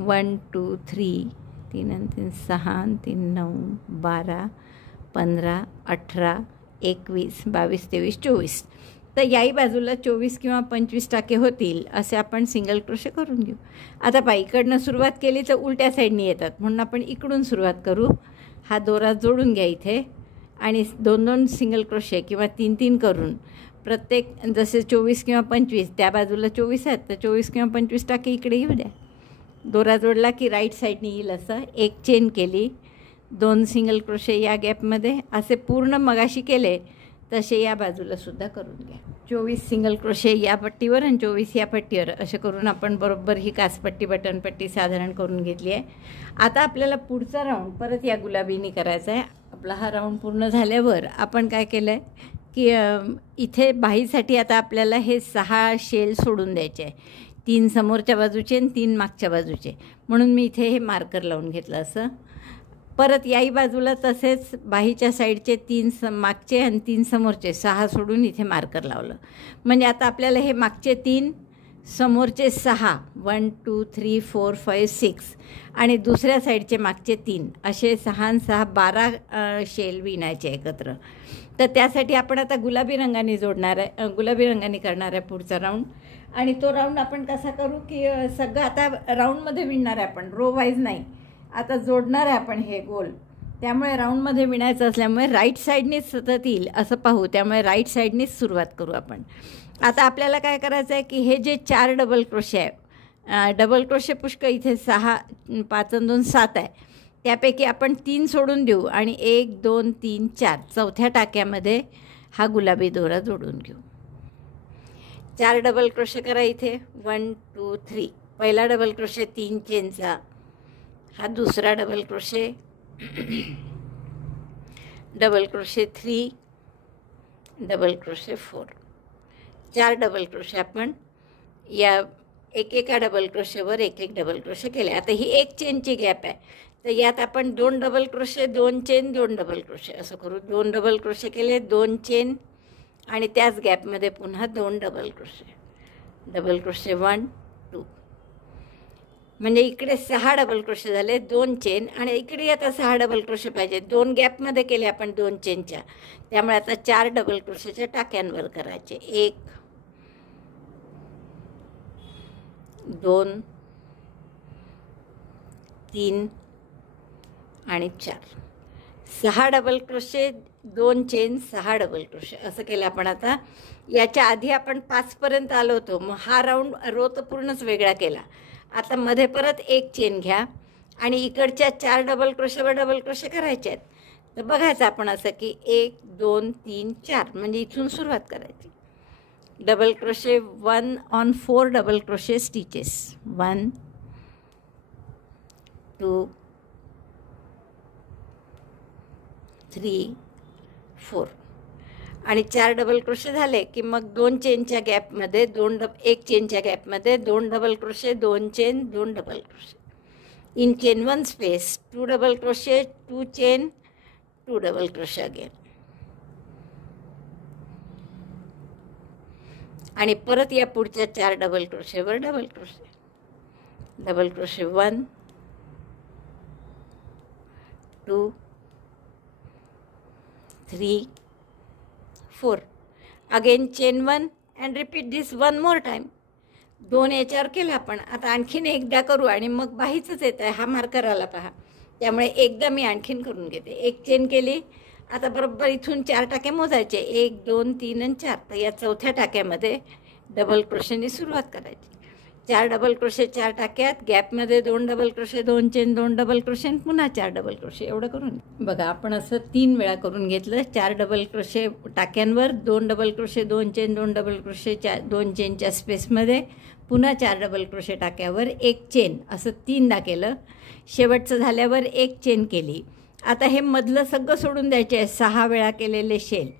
1 2 3 3 आणि 3 6 आणि 3 9 12 15 18 21 22 23 24. तर याही बाजूला 24 किंवा 25 टाके होतील असे आपण सिंगल क्रोशे करून घेऊ. आता पहा इकडनं सुरुवात केली तर उलट्या साईडनी येतात, म्हणून आपण इकडून सुरुवात करू. हा दोरा जोडून घ्या इथे आणि 2-2 सिंगल क्रोशे किंवा 3-3 करून प्रत्येक जसे 24 किंवा 25 त्या बाजूला 24 आहेत तर 24 किंवा 25 टाके इकडे येऊ द्या. दोरा जोडला की राईट साईडने येईल असं एक चेन केली, 2 सिंगल क्रोशे या गॅपमध्ये असे पूर्ण मगाशी केले तसे या बाजूला सुद्धा करून घ्या. 24 सिंगल क्रोशे या पट्टीवर आणि 24 या पट्टीवर असे करून आपण बरोबर ही काचपट्टी बटनपट्टी साधारण करून घेतली आहे. आता आपल्याला पुढचा राऊंड परत या गुलाबीने करायचा आहे. आपला हा राऊंड पूर्ण झाल्यावर आपण काय केलं आहे की इथे बाहीसाठी आता आपल्याला हे 6 शेल सोडून द्यायचे आहे, 3 समोरच्या बाजूचे आणि 3 मागच्या बाजूचे. म्हणून मी इथे हे मार्कर लावून घेतलं असं. परत याही बाजूला तसेच बाहीच्या साईडचे 3 मागचे आणि 3 समोरचे 6 सोडून इथे मार्कर लावलं. म्हणजे आता आपल्याला हे मागचे 3 समोरचे 6 1 2 3 4 5 6 आणि दुसऱ्या साईडचे मागचे 3 असे 6 आणि 6 12 शेल विणायचे एकत्र. तर त्यासाठी आपण आता गुलाबी रंगाने जोडणार आहे, गुलाबी रंगाने करणार आहे पुढचा राऊंड. आणि तो राऊंड आपण कसा करू की सगळं आता राऊंडमध्ये विणणार आहे आपण, रो वाईज नाही. आता जोडणार आहे आपण हे गोल, त्यामुळे राऊंडमध्ये विणायचं असल्यामुळे राईट साईडनीच सतत येईल असं पाहू, त्यामुळे राईट साईडनीच सुरुवात करू आपण. आता आपल्याला काय करायचं आहे की हे जे 4 डबल क्रोशे आहे, डबल क्रोशे पुष्कळ इथे 6 5 आणि 2 7 आहे, त्यापैकी आपण 3 सोडून देऊ आणि 1 2 3 4 चौथ्या टाक्यामध्ये हा गुलाबी दोरा जोडून घेऊ. 4 डबल क्रोशे करा इथे. 1 2 3 पहिला डबल क्रोशे 3 चेनचा, हा दुसरा double crochet, double crochet 3 double crochet 4 4 double crochet आपण या एकेका डबल क्रोशेवर एक डबल क्रोशे केले. आता ही 1 चेनची गॅप आहे तर यात आपण 2 double crochet 2 chain 2 double crochet असं करू. 2 डबल क्रोशे केले, 2 चेन आणि त्याच गॅपमध्ये पुन्हा 2 डबल क्रोशे, डबल क्रोशे 1 2 म्हणजे इकडे 6 डबल क्रोशे झाले, 2 चेन आणि इकडे आता 6 डबल क्रोशे पाहिजे. 2 गॅपमध्ये केले आपण 2 चेनच्या, त्यामुळे आता 4 डबल क्रोशेच्या टाक्यांवर करायचे. 1 2 3 आणि 4 6 double crochet 2 chain 6 double crochet असं केलं आपण. आता याच्या आधी आपण 5पर्यंत आलो होतो, मग हा राऊंड रो तर पूर्णच वेगळा केला. आता मध्ये परत 1 चेन घ्या आणि इकडच्या 4 डबल क्रोशेवर डबल क्रोशे करायचे आहेत. तर बघायचं आपण असं की 1 2 3 4 म्हणजे इथून सुरुवात करायची. Double crochet 1 on 4 double crochet stitches. 1 2 3 4 आणि 4 डबल क्रोशे झाले की मग 2 चेनच्या गॅपमध्ये 1 चेनच्या गॅपमध्ये 2 double crochet 2 chain 2 double crochet. In chain 1 space 2 double crochet 2 chain 2 double crochet again. आणि परत या पुढच्या 4 डबल क्रोशेवर double crochet. Double crochet 1 2 3 4 again chain 1 and repeat this 1 more time. 2 याच्यावर केलं आपण. आता आणखीन एकदा करू आणि मग बाहीचंच येत आहे. हा मार्कर आला पहा, त्यामुळे एकदा मी आणखीन करून घेते. 1 चेन केली. आता बरोबर इथून 4 टाके मोजायचे. 1 2 3 आणि 4. तर या चौथ्या टाक्यामध्ये डबल क्रोशेने सुरुवात करायची. 4 डबल क्रोशे 4 टाक्यात, गॅपमध्ये 2 double crochet 2 chain 2 double crochet आणि पुन्हा 4 डबल क्रोशे. एवढं करून बघा, आपण असं 3 वेळा करून घेतलं. 4 डबल क्रोशे टाक्यांवर 2 double crochet 2 chain 2 double crochet 2 चेनच्या स्पेसमध्ये पुन्हा 4 डबल क्रोशे टाक्यावर 1 चेन, असं 3दा केलं. शेवटचं झाल्यावर 1 चेन केली. आता हे मधलं सगळं सोडून द्यायचे आहे. 6 वेळा केलेले शेल,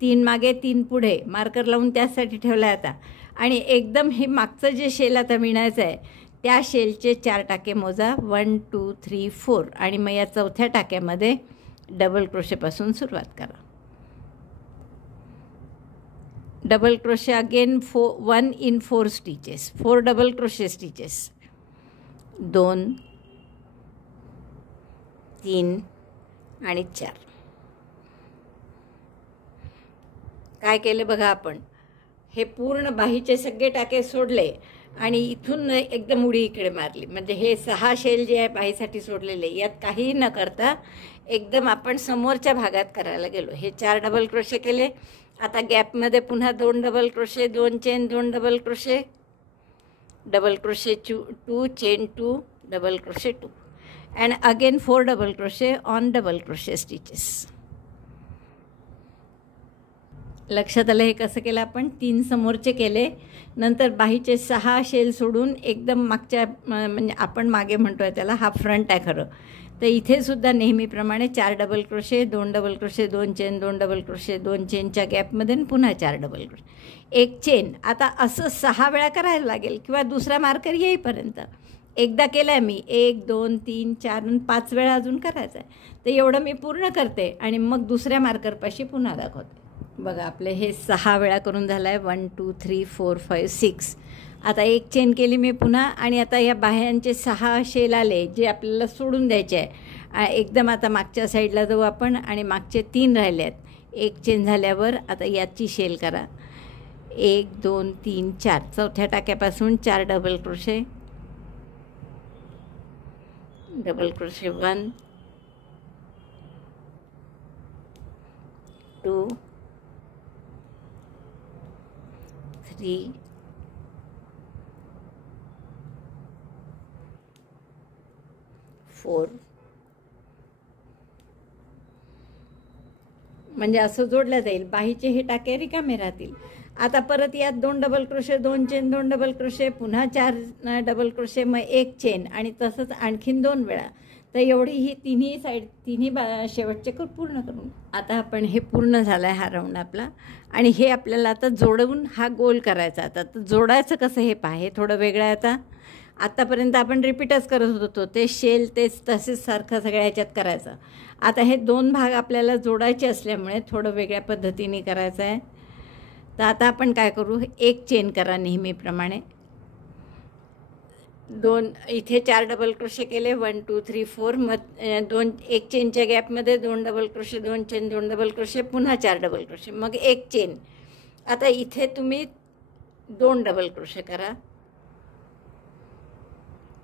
3 मागे 3 पुढे, मार्कर लावून त्यासाठी ठेवला आहे आता. आणि एकदम हे मागचं जे शेल आता विणायचं आहे त्या शेलचे 4 टाके मोजा. 1 2 3 4 आणि मग या चौथ्या टाक्यामध्ये डबल क्रोशेपासून सुरुवात करा. Double crochet again 1 in 4 stitches. 4 double crochet stitches. 2 3 आणि 4. काय केलं बघा आपण, हे पूर्ण बाहीचे सगळे टाके सोडले आणि इथून एकदम उडी इकडे मारली. म्हणजे हे 6 शेल जे आहे बाहीसाठी सोडलेले, यात काहीही न करता एकदम आपण समोरच्या भागात करायला गेलो. हे 4 डबल क्रोशे केले. आता गॅपमध्ये पुन्हा 2 double crochet 2 chain 2 double crochet, double crochet 2 chain 2 double crochet 2 and again 4 double crochet on double crochet stitches. लक्षात आलं हे कसं केलं आपण? 3 समोरचे केले, नंतर बाहीचे 6 शेल सोडून एकदम मागच्या, म्हणजे आपण मागे म्हणतो आहे त्याला, हा फ्रंट आहे खरं. तर इथे सुद्धा नेहमीप्रमाणे 4 double crochet 2 double crochet 2 chain 2 double crochet 2 चेनच्या गॅपमध्ये पुन्हा 4 डबल क्रोशे 1 चेन. आता असं 6 वेळा करायला लागेल किंवा दुसरा मार्कर येईपर्यंत. एकदा केलं आहे मी, 1 2 3 4 आणि 5 वेळा अजून करायचं आहे. तर एवढं मी पूर्ण करते आणि मग दुसऱ्या मार्करपाशी पुन्हा दाखवते. बघा, आपले हे 6 वेळा करून झालं आहे. 1 2 3 4 5 6. आता 1 चेन केली मी पुन्हा आणि आता या बाह्यांचे 6 शेल आले जे आपल्याला सोडून द्यायचे आहे. एकदम आता मागच्या साईडला जाऊ आपण आणि मागचे 3 राहिले आहेत. 1 चेन झाल्यावर आता याची शेल करा. 1 2 3 4. चौथ्या टाक्यापासून 4 डबल क्रोशे, डबल क्रोशे 1 2 3 4. म्हणजे असं जोडलं जाईल. बाहीचे हे टाके रिकामे राहतील. आता परत यात 2 double crochet 2 chain 2 double crochet, पुन्हा 4 डबल क्रोशे, मग 1 चेन आणि तसंच आणखीन 2 वेळा. तर एवढी ही तिन्ही शेवटचे पूर्ण करून आता आपण हे पूर्ण झालं आहे हा राऊंड आपला. आणि हे आपल्याला आता जोडवून हा गोल करायचा. आता तर जोडायचं कसं हे पहा, हे थोडं वेगळं आहे. आतापर्यंत आपण रिपीटच करत होतो, ते शेल तेच तसेच सारखं सगळ्या ह्याच्यात करायचं. आता हे 2 भाग आपल्याला जोडायचे असल्यामुळे थोडं वेगळ्या पद्धतीने करायचं आहे. तर आता आपण काय करू, 1 चेन करा नेहमीप्रमाणे. 2 इथे 4 डबल क्रोशे केले. 1 2 3 4. मग 1 चेनच्या गॅपमध्ये 2 double crochet 2 chain 2 double crochet, पुन्हा 4 डबल क्रोशे, मग 1 चेन. आता इथे तुम्ही 2 डबल क्रोशे करा.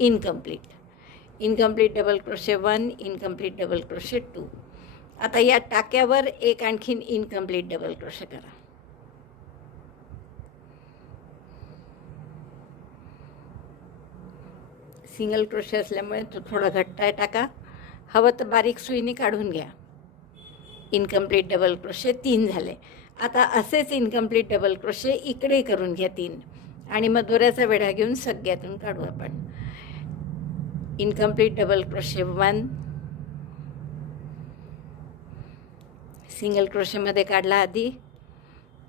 Incomplete double crochet 1, incomplete double crochet 2. आता या टाक्यावर एक आणखीन इनकम्प्लीट डबल क्रोशे करा. सिंगल क्रोशे असल्यामुळे तो थोडा घट्ट आहे, टाका. हवं तर बारीक सुईने काढून घ्या. इनकम्प्लीट डबल क्रोशे 3 झाले. आता असेच इनकम्प्लीट डबल क्रोशे इकडे करून घ्या 3 आणि मग दोऱ्याचा वेढा घेऊन सगळ्यातून काढू आपण. इनकम्प्लीट डबल क्रोशे 1, सिंगल क्रोशेमध्ये काढला आधी.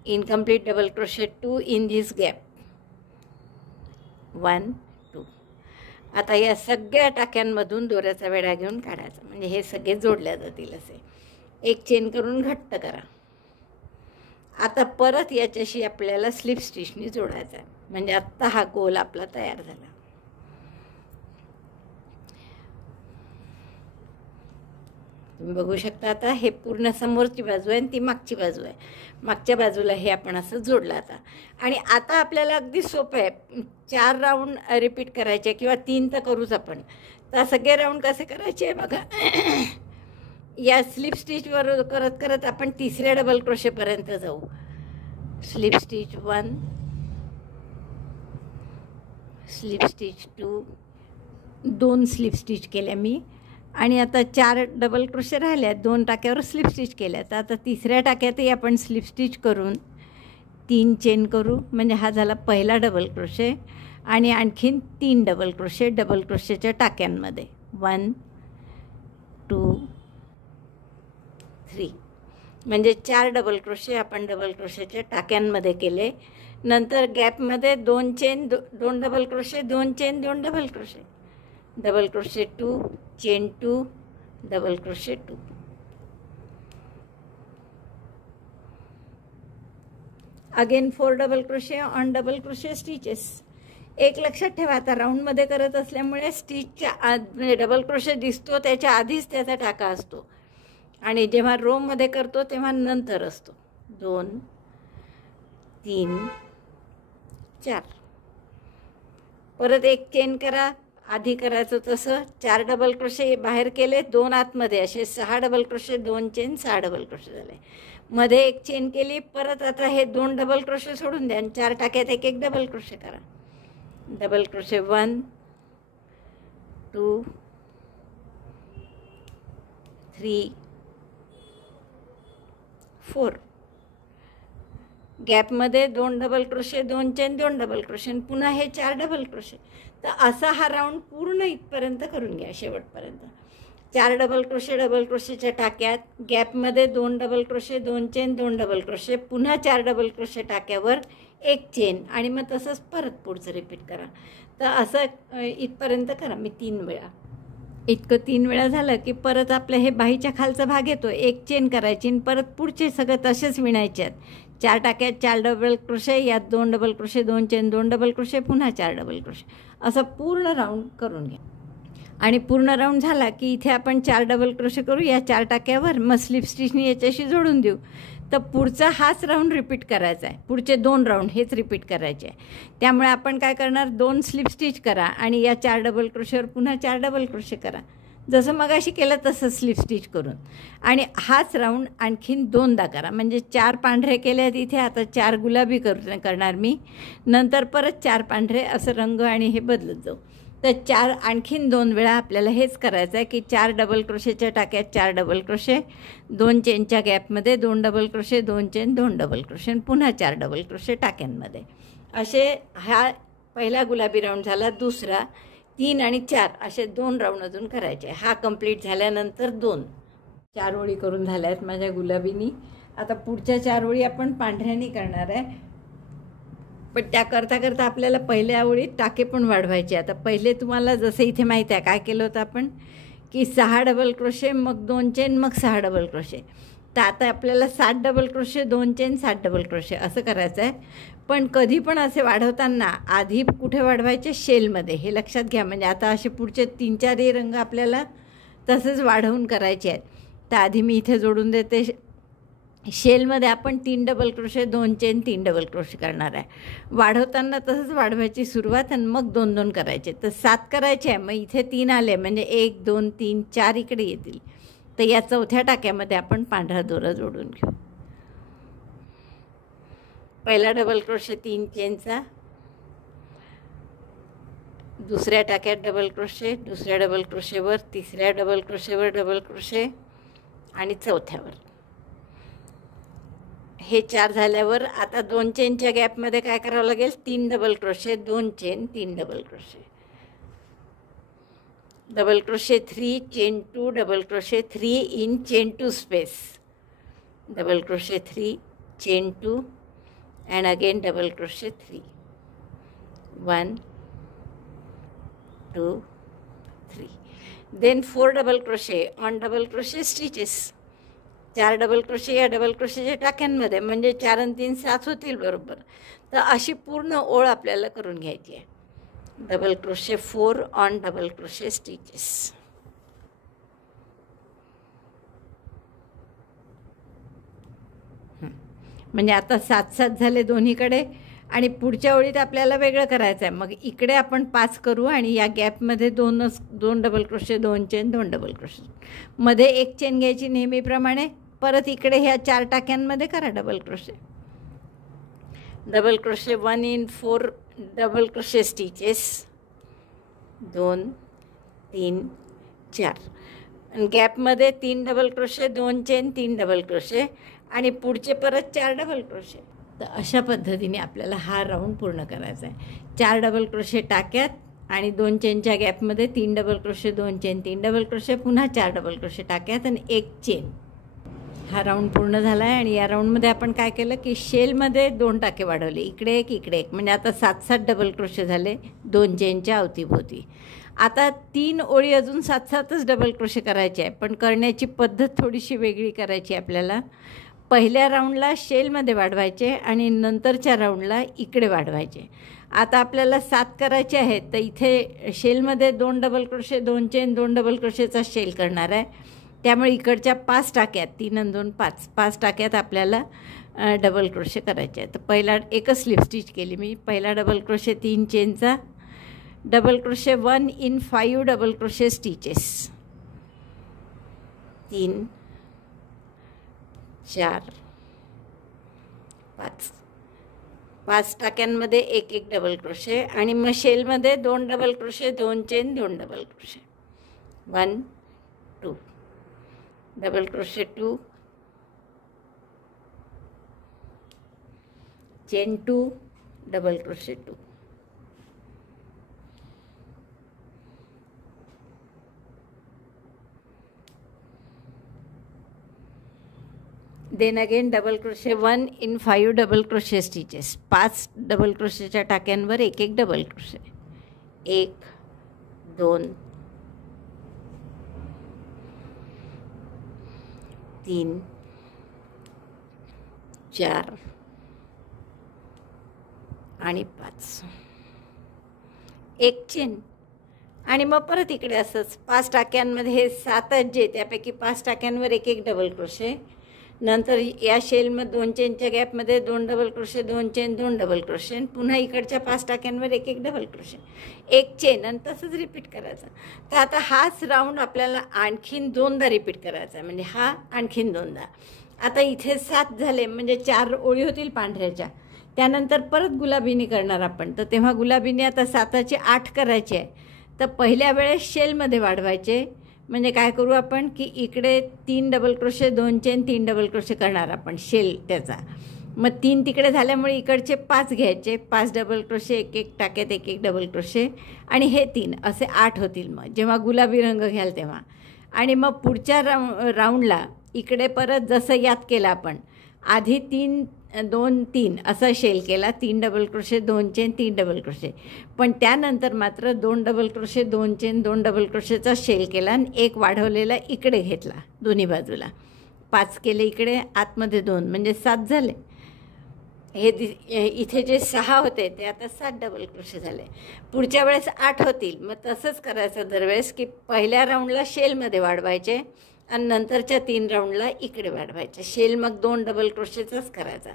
Incomplete double crochet 2 in this gap, 1 2. आता या सगळ्या टाक्यांमधून दोऱ्याचा वेढा घेऊन काढायचा, म्हणजे हे सगळे जोडल्या जातील. असे एक चेन करून घट्ट करा. आता परत याच्याशी आपल्याला स्लिप स्टिचनी जोडायचा आहे, म्हणजे आत्ता हा गोल आपला तयार झाला. तुम्ही बघू शकता आता हे पूर्ण समोरची बाजू आहे आणि ती मागची बाजू आहे. मागच्या बाजूला हे आपण असं जोडलं आता. आणि आता आपल्याला अगदी सोपं आहे. 4 राऊंड रिपीट करायचे किंवा 3 तर करूच आपण. तर सगळे राऊंड कसे करायचे बघा. या स्लिप स्टिचवर करत करत आपण तिसऱ्या डबल क्रोशेपर्यंत जाऊ. Slip stitch 1, slip stitch 2, 2 slip stitch केल्या मी. आणि आता 4 डबल क्रोशे राहिल्यात, 2 टाक्यावर स्लिप स्टिच केल्या. तर आता तिसऱ्या टाक्यातही आपण स्लिप स्टिच करून 3 चेन करू, म्हणजे हा झाला पहिला डबल क्रोशे. आणि आणखीन 3 डबल क्रोशे डबल क्रोशेच्या टाक्यांमध्ये, 1 2 3, म्हणजे 4 डबल क्रोशे आपण डबल क्रोशेच्या टाक्यांमध्ये केले. नंतर गॅपमध्ये 2 chain 2 double crochet, 2 chain 2 double crochet, double crochet 2 chain 2 double crochet 2. Again 4 double crochet on double crochet stitches. एक लक्षात ठेवा, आता राऊंडमध्ये करत असल्यामुळे स्टिचच्या म्हणजे डबल क्रोशे दिसतो त्याच्या आधीच त्याचा टाका असतो, आणि जेव्हा रोमध्ये करतो तेव्हा नंतर असतो. 2 3 4. परत एक चेन करा, आधी करायचं तसं. 4 डबल क्रोशे बाहेर केले, 2 आतमध्ये, असे 6 double crochet, 2 chain 6 double crochet झाले. मध्ये एक चेन केली. परत आता हे 2 डबल क्रोशे सोडून द्या आणि 4 टाक्यात एक एक डबल क्रोशे करा. Double crochet 1 2 3 4. गॅपमध्ये 2 double crochet, 2 chain 2 double crochet, आणि पुन्हा हे 4 डबल क्रोशे. तर असा हा राऊंड पूर्ण इथपर्यंत करून घ्या, शेवटपर्यंत. 4 डबल क्रोशे डबल क्रोशेच्या टाक्यात, गॅपमध्ये 2 double crochet, 2 chain 2 double crochet, पुन्हा 4 डबल क्रोशे टाक्यावर एक चेन, आणि मग तसंच परत पुढचं रिपीट करा. तर असं इथपर्यंत करा मी 3 वेळा. इतकं 3 वेळा झालं की परत आपलं हे बाहीच्या खालचा भाग येतो, एक चेन करायची आणि परत पुढचे सगळं तसेच विणायचे आहेत. 4 टाक्यात 4 डबल क्रोशे, यात 2 double crochet, 2 chain 2 double crochet, पुन्हा 4 डबल क्रोशे, असं पूर्ण राऊंड करून घ्या. आणि पूर्ण राऊंड झाला की इथे आपण 4 डबल क्रोशे करू या 4 टाक्यावर, मग स्लिप स्टिचनी याच्याशी जोडून देऊ. तर पुढचा हाच राऊंड रिपीट करायचा आहे. पुढचे 2 राऊंड हेच रिपीट करायचे आहे. त्यामुळे आपण काय करणार, 2 स्लिप स्टिच करा आणि या 4 डबल क्रोशेवर पुन्हा 4 डबल क्रोशे करा, जसं मगाशी केलं तसं स्लिप स्टिच करून. आणि हाच राऊंड आणखीन 2दा करा, म्हणजे 4 पांढरे केले तिथे, आता 4 गुलाबी करणार मी, नंतर परत 4 पांढरे, असं रंग आणि हे बदलत जाऊ. तर 4 आणखीन 2 वेळा आपल्याला हेच करायचं आहे की 4 डबल क्रोशेच्या टाक्यात 4 डबल क्रोशे, 2 चेनच्या गॅपमध्ये 2 double crochet, 2 chain 2 double crochet, आणि पुन्हा 4 डबल क्रोशे टाक्यांमध्ये. असे हा पहिला गुलाबी राऊंड झाला. दुसरा 3 आणि 4 असे 2 राऊंड अजून करायचे. हा कंप्लीट झाल्यानंतर 4 ओळी करून झाल्या आहेत माझ्या गुलाबीनी. आता पुढच्या 4 ओळी आपण पांढऱ्यानी करणार आहे, पण त्या करता करता आपल्याला पहिल्या ओळीत टाके पण वाढवायचे. आता पहिले तुम्हाला जसं इथे माहीत आहे काय केलं होतं आपण, की 6 डबल क्रोशे, मग 2 चेन, मग 6 डबल क्रोशे. तर आता आपल्याला 7 double crochet, 2 chain, 7 double crochet असं करायचं आहे. पण कधी पण असे वाढवताना आधी कुठे वाढवायचे, शेलमध्ये, हे लक्षात घ्या. म्हणजे आता असे पुढचे 3-4 रंग आपल्याला तसंच वाढवून करायचे आहेत. तर आधी मी इथे जोडून देते. शेलमध्ये आपण 3 double crochet, 2 chain, 3 double crochet करणार आहे. वाढवताना तसंच वाढवायची सुरुवात आणि मग 2-2 करायचे. तर 7 करायचे आहे, मग इथे 3 आले, म्हणजे 1 2 3 4 इकडे येतील. तर या 4थ्या टाक्यामध्ये आपण पांढरा दोरा जोडून घेऊ. पहिला डबल क्रोशे 3 चेनचा, दुसऱ्या टाक्यात डबल क्रोशे, दुसऱ्या डबल क्रोशेवर, तिसऱ्या डबल क्रोशेवर डबल क्रोशे आणि चौथ्यावर. हे 4 झाल्यावर आता 2 चेनच्या गॅपमध्ये काय करावं लागेल, 3 double crochet, 2 chain, 3 double crochet, double crochet 3, chain 2, double crochet 3 in chain 2 space, double crochet 3, chain 2 and again double crochet 3, 1 2 3, then 4 double crochet on double crochet stitches. 4 double crochet या double क्रोशेच्या टाक्यांमध्ये, म्हणजे 4 आणि 3 7 होतील बरोबर. तर अशी पूर्ण ओळ आपल्याला करून घ्यायची आहे. Double crochet 4 on double crochet stitches. म्हणजे आता 7-7 झाले दोन्हीकडे आणि पुढच्या ओळीत आपल्याला वेगळं करायचं आहे. मग इकडे आपण 5 करू आणि या गॅपमध्ये 2 double crochet, 2 chain, 2 double crochet, मध्ये 1 चेन घ्यायची नेहमीप्रमाणे. परत इकडे ह्या 4 टाक्यांमध्ये करा double crochet. Double crochet 1 in 4 double crochet stitches, 2 3 4, आणि गॅपमध्ये 3 double crochet, 2 chain, 3 double crochet आणि पुढचे परत 4 डबल क्रोशे. तर अशा पद्धतीने आपल्याला हा राऊंड पूर्ण करायचा आहे. 4 डबल क्रोशे टाक्यात आणि 2 चेनच्या गॅपमध्ये 3 double crochet, 2 chain, 3 double crochet, पुन्हा 4 डबल क्रोशे टाक्यात आणि 1 चेन. हा राऊंड पूर्ण झाला आहे. आणि या राऊंडमध्ये आपण काय केलं की शेलमध्ये 2 टाके वाढवले, इकडे एक, इकडे एक, म्हणजे आता 7-7 डबल क्रोशे झाले 2 चेनच्या अवतीभोवती. आता 3 ओळी अजून 7-7च डबल क्रोशे करायचे आहे, पण करण्याची पद्धत थोडीशी वेगळी करायची आपल्याला. पहिल्या राऊंडला शेलमध्ये वाढवायचे आणि नंतरच्या राऊंडला इकडे वाढवायचे. आता आपल्याला 7 करायचे आहेत, तर इथे शेलमध्ये 2 डबल क्रोशे, 2 चेन, 2 डबल क्रोशेचा शेल करणार आहे. त्यामुळे इकडच्या 5 टाक्यात, 3 आणि 2 5 टाक्यात आपल्याला डबल क्रोशे करायचे आहे. तर पहिला एकच स्लिप स्टिच केली मी. पहिला डबल क्रोशे 3 चेनचा, double crochet 1 in 5 double crochet stitches, 3 4 5 टाक्यांमध्ये 1 डबल क्रोशे आणि मग शेलमध्ये 2 double crochet, 2 chain, 2 double crochet, 1 2 double crochet 2, chain 2, double crochet 2, then again double crochet 1 in 5 double crochet stitches. 5 double क्रोशेच्या टाक्यांवर 1 डबल क्रोशे, 1 2 3 4 आणि 5, 1 chain आणि मग परत इकडे असंच 5 टाक्यांमध्ये हे 7च जे, त्यापैकी 5 टाक्यांवर 1 डबल क्रोशे. नंतर या शेलमध्ये 2 चेनच्या गॅपमध्ये 2 double crochet, 2 chain, 2 double crochet, पुन्हा इकडच्या 5 टाक्यांवर 1 डबल क्रोशे, 1 चेन आणि तसंच रिपीट करायचं. तर आता हाच राऊंड आपल्याला आणखीन 2दा रिपीट करायचा आहे, म्हणजे हा आणखीन 2दा. आता इथे 7 झाले, म्हणजे 4 ओळी होतील पांढऱ्याच्या. त्यानंतर परत गुलाबीने करणार आपण. तर तेव्हा गुलाबीने आता 7चे 8 करायचे आहे. तर पहिल्या वेळेस शेलमध्ये वाढवायचे. म्हणजे काय करू आपण की इकडे 3 double crochet, 2 chain, 3 double crochet करणार आपण शेल त्याचा. मग 3 तिकडे झाल्यामुळे इकडचे 5 घ्यायचे, 5 डबल क्रोशे, 1 टाक्यात 1 डबल क्रोशे आणि हे 3 असे 8 होतील मग जेव्हा गुलाबी रंग घ्याल तेव्हा. आणि मग पुढच्या राऊंडला इकडे परत जसं यात केलं आपण, आधी 3 2 3 असा शेल केला, 3 double crochet, 2 chain, 3 double crochet, पण त्यानंतर मात्र 2 डबल क्रोशे, 2 चेन, 2 डबल क्रोशेचा शेल केला आणि 1 वाढवलेला इकडे घेतला दोन्ही बाजूला. 5 केले इकडे, आतमध्ये 2, म्हणजे 7 झाले. हे इथे जे 6 होते ते आता 7 डबल क्रोशे झाले. पुढच्या वेळेस 8 होतील. मग तसंच करायचं दरवेळेस की पहिल्या राऊंडला शेलमध्ये वाढवायचे आणि नंतरच्या 3 राऊंडला इकडे वाढवायचे. शेल मग 2 डबल क्रोशेचाच करायचा.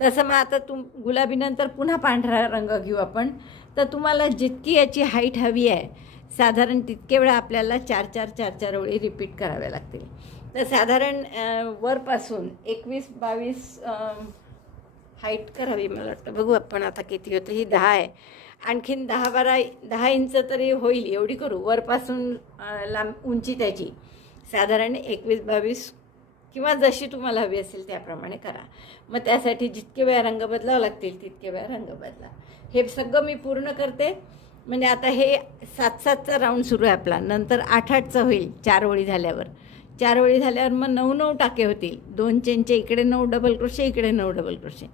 तसं मग आता गुलाबीनंतर पुन्हा पांढरा रंग घेऊ आपण. तर तुम्हाला जितकी याची हाईट हवी आहे साधारण तितके वेळा आपल्याला 4-4 ओळी रिपीट कराव्या लागतील. तर साधारण वरपासून 21-22 हाईट करावी मला वाटतं. बघू आपण आता किती होतं. ही 10 आहे. आणखीन 10 इंच तरी होईल एवढी करू. वरपासून लांब उंची त्याची साधारण 21-22 किंवा जशी तुम्हाला हवी असेल त्याप्रमाणे करा. मग त्यासाठी जितके वेळा रंग बदलावं लागतील तितके वेळा रंग बदला. हे सगळं मी पूर्ण करते. म्हणजे आता हे 7-7चा राऊंड सुरू आहे आपला. नंतर 8-8चा होईल 4 ओळी झाल्यावर. 4 ओळी झाल्यावर मग 9-9 टाके होतील. 2 चेनचे इकडे 9 डबल क्रोशे, इकडे 9 डबल क्रोशे.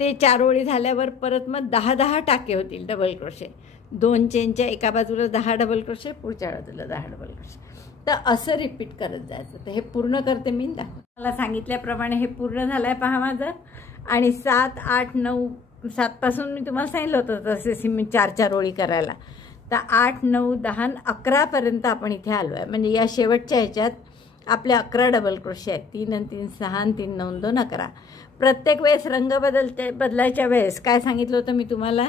ते 4 ओळी झाल्यावर परत मग 10-10 टाके होतील डबल क्रोशे. 2 चेनच्या एका बाजूला 10 डबल क्रोशे, पुढच्या बाजूला 10 डबल क्रोशे. तर असं रिपीट करत जायचं. तर हे पूर्ण करते मी, दाखवते. मला सांगितल्याप्रमाणे हे पूर्ण झालं आहे पहा माझं. आणि 7, 8, 9, 7पासून मी तुम्हाला सांगितलं होतं तसे मी 4-4 ओळी करायला. तर 8, 9, 10, 11पर्यंत आपण इथे आलो आहे. म्हणजे या शेवटच्या ह्याच्यात आपले 11 डबल क्रोशे आहेत. 3 आणि 3 6 आणि 3 9 2 11. प्रत्येक वेळेस रंग बदलायच्या वेळेस काय सांगितलं होतं मी तुम्हाला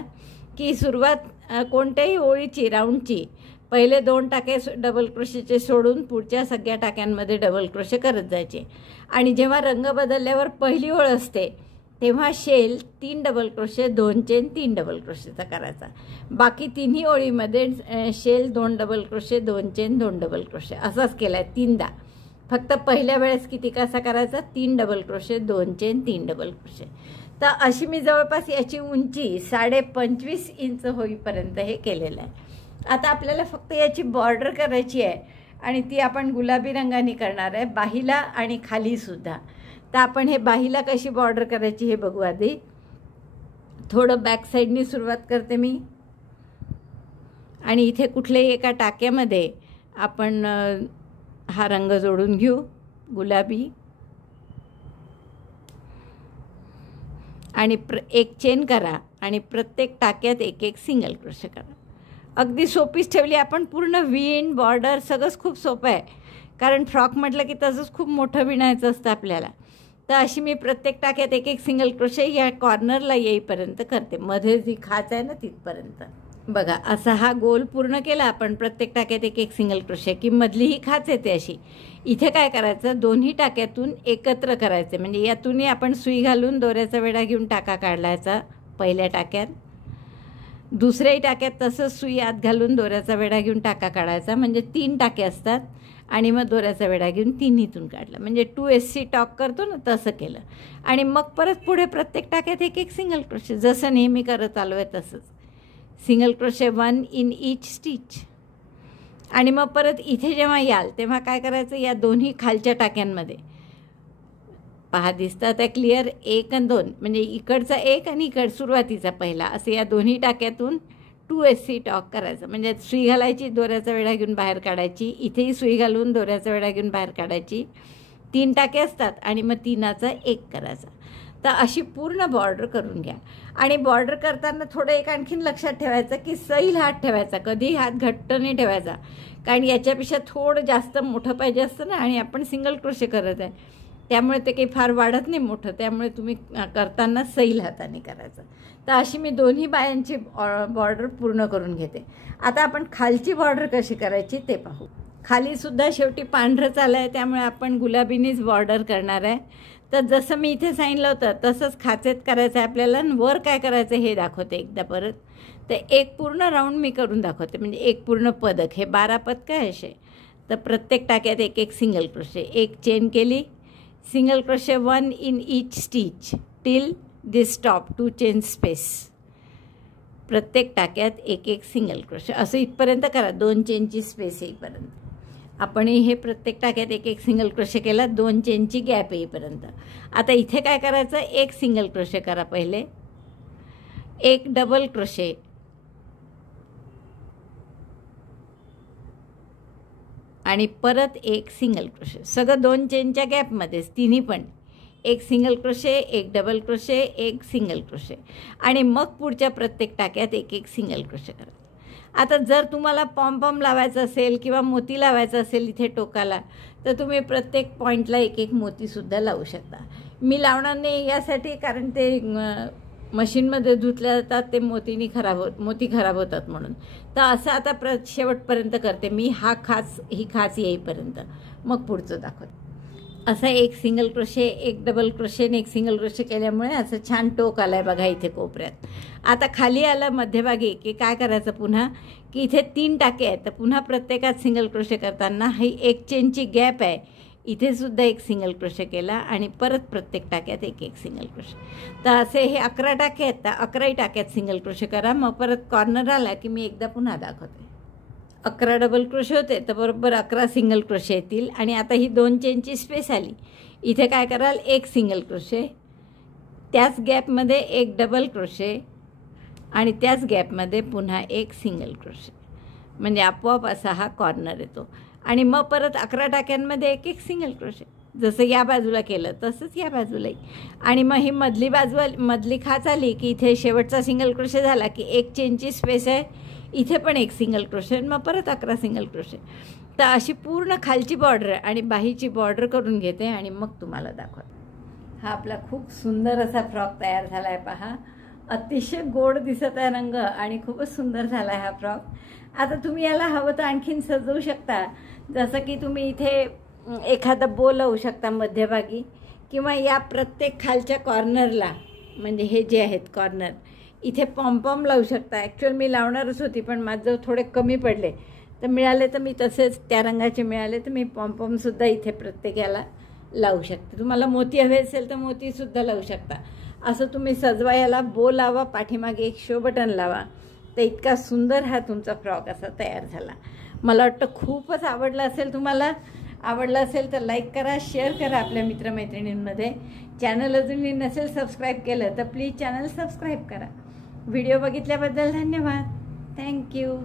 की सुरुवात कोणत्याही ओळीची राऊंडची पहिले 2 टाके डबल क्रोशेचे सोडून पुढच्या सगळ्या टाक्यांमध्ये डबल क्रोशे करत जायचे. आणि जेव्हा रंग बदलल्यावर पहिली ओळ असते तेव्हा shell 3 double crochet, 2 chain, 3 double क्रोशेचा करायचा. बाकी तिन्ही ओळीमध्ये shell 2 double crochet, 2 chain, 2 double crochet असाच केला आहे 3दा. फक्त पहिल्या वेळेस किती कसा करायचा 3 double crochet, 2 chain, 3 double crochet. तर अशी मी जवळपास याची उंची 25.5 इंच होईपर्यंत हे केलेलं आहे. आता आपल्याला फक्त याची बॉर्डर करायची आहे आणि ती आपण गुलाबी रंगाने करणार आहे बाहीला आणि खालीसुद्धा. तर आपण हे बाहीला कशी बॉर्डर करायची हे बघू. आधी थोडं बॅक साईडनी सुरुवात करते मी. आणि इथे कुठल्याही एका टाक्यामध्ये आपण हा रंग जोडून घेऊ गुलाबी. आणि एक चेन करा आणि प्रत्येक टाक्यात एक सिंगल क्रोशे करा. अगदी सोपीच ठेवली आपण. पूर्ण विण बॉर्डर सगळंच खूप सोपं आहे. कारण फ्रॉक म्हटलं की तसंच खूप मोठं विणायचं असतं आपल्याला. तर अशी मी प्रत्येक टाक्यात एक सिंगल क्रोशे या कॉर्नरला येईपर्यंत करते. मध्ये जी खाच आहे ना तिथपर्यंत. बघा असा हा गोल पूर्ण केला आपण. प्रत्येक टाक्यात एक सिंगल क्रोशे की मधली ही खाच येते अशी. इथे काय करायचं दोन्ही टाक्यातून एकत्र करायचे. म्हणजे यातूनही आपण सुई घालून दोऱ्याचा वेढा घेऊन टाका काढलायचा पहिल्या टाक्यात. दुसऱ्याही टाक्यात तसंच सुई आत घालून दोऱ्याचा वेढा घेऊन टाका काढायचा. म्हणजे 3 टाके असतात आणि मग दोऱ्याचा वेढा घेऊन तिन्हीतून काढला. म्हणजे 2SC टॉक करतो ना तसं केलं. आणि मग परत पुढे प्रत्येक टाक्यात एक सिंगल क्रोशे जसं नेहमी करत आलो आहे तसंच. Single crochet 1 in each stitch. आणि मग परत इथे जेव्हा याल तेव्हा काय करायचं या दोन्ही खालच्या टाक्यांमध्ये पहा दिसतात आहे क्लिअर 1 आणि 2 म्हणजे इकडचा 1 आणि इकड सुरुवातीचा पहिला असं या दोन्ही टाक्यातून 2SC टॉक करायचं. म्हणजे सुई घालायची दोऱ्याचा वेढा घेऊन बाहेर काढायची. इथेही सुई घालून दोऱ्याचा वेढा घेऊन बाहेर काढायची. 3 टाके असतात आणि मग 3चा 1 करायचा. तर अशी पूर्ण बॉर्डर करून घ्या. आणि बॉर्डर करताना थोडं एक आणखीन लक्षात ठेवायचं की सैल हात ठेवायचा. कधीही हात घट्ट नाही ठेवायचा. कारण याच्यापेक्षा थोडं जास्त मोठं पाहिजे असतं ना. आणि आपण सिंगल क्रोशे करत आहे त्यामुळे ते काही फार वाढत नाही मोठं. त्यामुळे तुम्ही करताना सैल हाताने करायचं. तर अशी मी दोन्ही बायांची बॉर्डर पूर्ण करून घेते. आता आपण खालची बॉर्डर कशी करायची ते पाहू. खालीसुद्धा शेवटी पांढरंच आलं आहे त्यामुळे आपण गुलाबीनीच बॉर्डर करणार आहे. तर जसं मी इथे सांगितलं होतं तसंच खाचेत करायचं आहे आपल्याला. वर काय करायचं हे दाखवते एकदा परत. तर एक पूर्ण राऊंड मी करून दाखवते. म्हणजे एक पूर्ण पदक. हे 12 पदकं आहे असे. तर प्रत्येक टाक्यात एक सिंगल क्रोशे. एक चेन केली. Single crochet 1 in each stitch till this top 2 chain space. प्रत्येक टाक्यात एक सिंगल क्रोशे असं इथपर्यंत करा. 2 चेनची स्पेस येईपर्यंत. आपणही हे प्रत्येक टाक्यात एक सिंगल क्रोशे केला 2 चेनची गॅप येईपर्यंत. आता इथे काय करायचं एक सिंगल क्रोशे करा पहिले. एक डबल क्रोशे. आणि परत एक सिंगल क्रोशे. सगळं 2 चेनच्या गॅपमध्येच तिन्ही पण. एक सिंगल क्रोशे, एक डबल क्रोशे, एक सिंगल क्रोशे. आणि मग पुढच्या प्रत्येक टाक्यात एक सिंगल क्रोशे करा. आता जर तुम्हाला पॉम लावायचं असेल किंवा मोती लावायचं असेल इथे टोकाला तर तुम्ही प्रत्येक पॉईंटला एक मोतीसुद्धा लावू शकता. मी लावणार नाही यासाठी कारण ते मशीनमध्ये धुतल्या जातात ते मोती खराब होतात म्हणून. तर असं आता शेवटपर्यंत करते मी. ही खाच येईपर्यंत. मग पुढचं दाखवते. असं एक सिंगल क्रोशे, एक डबल क्रोशे आणि एक सिंगल क्रोशे केल्यामुळे असं छान टोक आलाय बघा इथे कोपऱ्यात. आता खाली आलं मध्यभागी की काय करायचं पुन्हा, की इथे 3 टाके आहेत, तर पुन्हा प्रत्येकात सिंगल क्रोशे करताना ही एक चेनची गॅप आहे, इथे सुद्धा एक सिंगल क्रोशे केला आणि परत प्रत्येक टाक्यात एक एक सिंगल क्रोशे. तर असे हे 11 टाके आहेत, तर 11ही टाक्यात सिंगल क्रोशे करा. मग परत कॉर्नर आला की मी एकदा पुन्हा दाखवते. 11 डबल क्रोशे होते तर बरोबर 11 सिंगल क्रोशे येतील. आणि आता ही 2 चेनची स्पेस आली, इथे काय कराल, एक सिंगल क्रोशे, त्याच गॅपमध्ये एक डबल क्रोशे आणि त्याच गॅपमध्ये पुन्हा एक सिंगल क्रोशे, म्हणजे आपोआप असा हा कॉर्नर येतो. आणि मग परत 11 टाक्यांमध्ये एक एक सिंगल क्रोशे, जसं या बाजूला केलं तसंच या बाजूलाही. आणि मग ही मधली बाजू मधली खाच आली की इथे शेवटचा सिंगल क्रोशे झाला की एक चेनची स्पेस आहे, इथे पण एक सिंगल क्रोशे, मग परत 11 सिंगल क्रोशे. तर अशी पूर्ण खालची बॉर्डर आणि बाहीची बॉर्डर करून घेते आणि मग तुम्हाला दाखवते. हा आपला खूप सुंदर असा फ्रॉक तयार झाला आहे पहा. अतिशय गोड दिसत आहे रंग आणि खूपच सुंदर झाला आहे हा फ्रॉक. आता तुम्ही याला हवं तर आणखीन सजवू शकता, जसं की तुम्ही इथे एखादा बो लावू शकता मध्यभागी, किंवा या प्रत्येक खालच्या कॉर्नरला, म्हणजे हे जे आहेत कॉर्नर, इथे पॉम्पॉम लावू शकता. ॲक्च्युअल मी लावणारच होती पण माझं थोडे कमी पडले, तर मिळाले तर मी तसेच त्या रंगाचे मिळाले तर मी पॉम्पॉमसुद्धा इथे प्रत्येकाला लावू शकते. तुम्हाला मोती हवे असेल तर मोतीसुद्धा लावू शकता. असं तुम्ही सजवायला बो लावा, पाठीमागे एक शो बटन लावा, तर इतका सुंदर हा तुमचा फ्रॉक असा तयार झाला. मला वाटतं खूपच आवडला असेल. तुम्हाला आवडलं असेल तर लाईक करा, शेअर करा आपल्या मित्रमैत्रिणींमध्ये. चॅनल अजूनही नसेल सबस्क्राईब केलं तर प्लीज चॅनल सबस्क्राईब करा. व्हिडिओ बघितल्याबद्दल धन्यवाद. थँक्यू.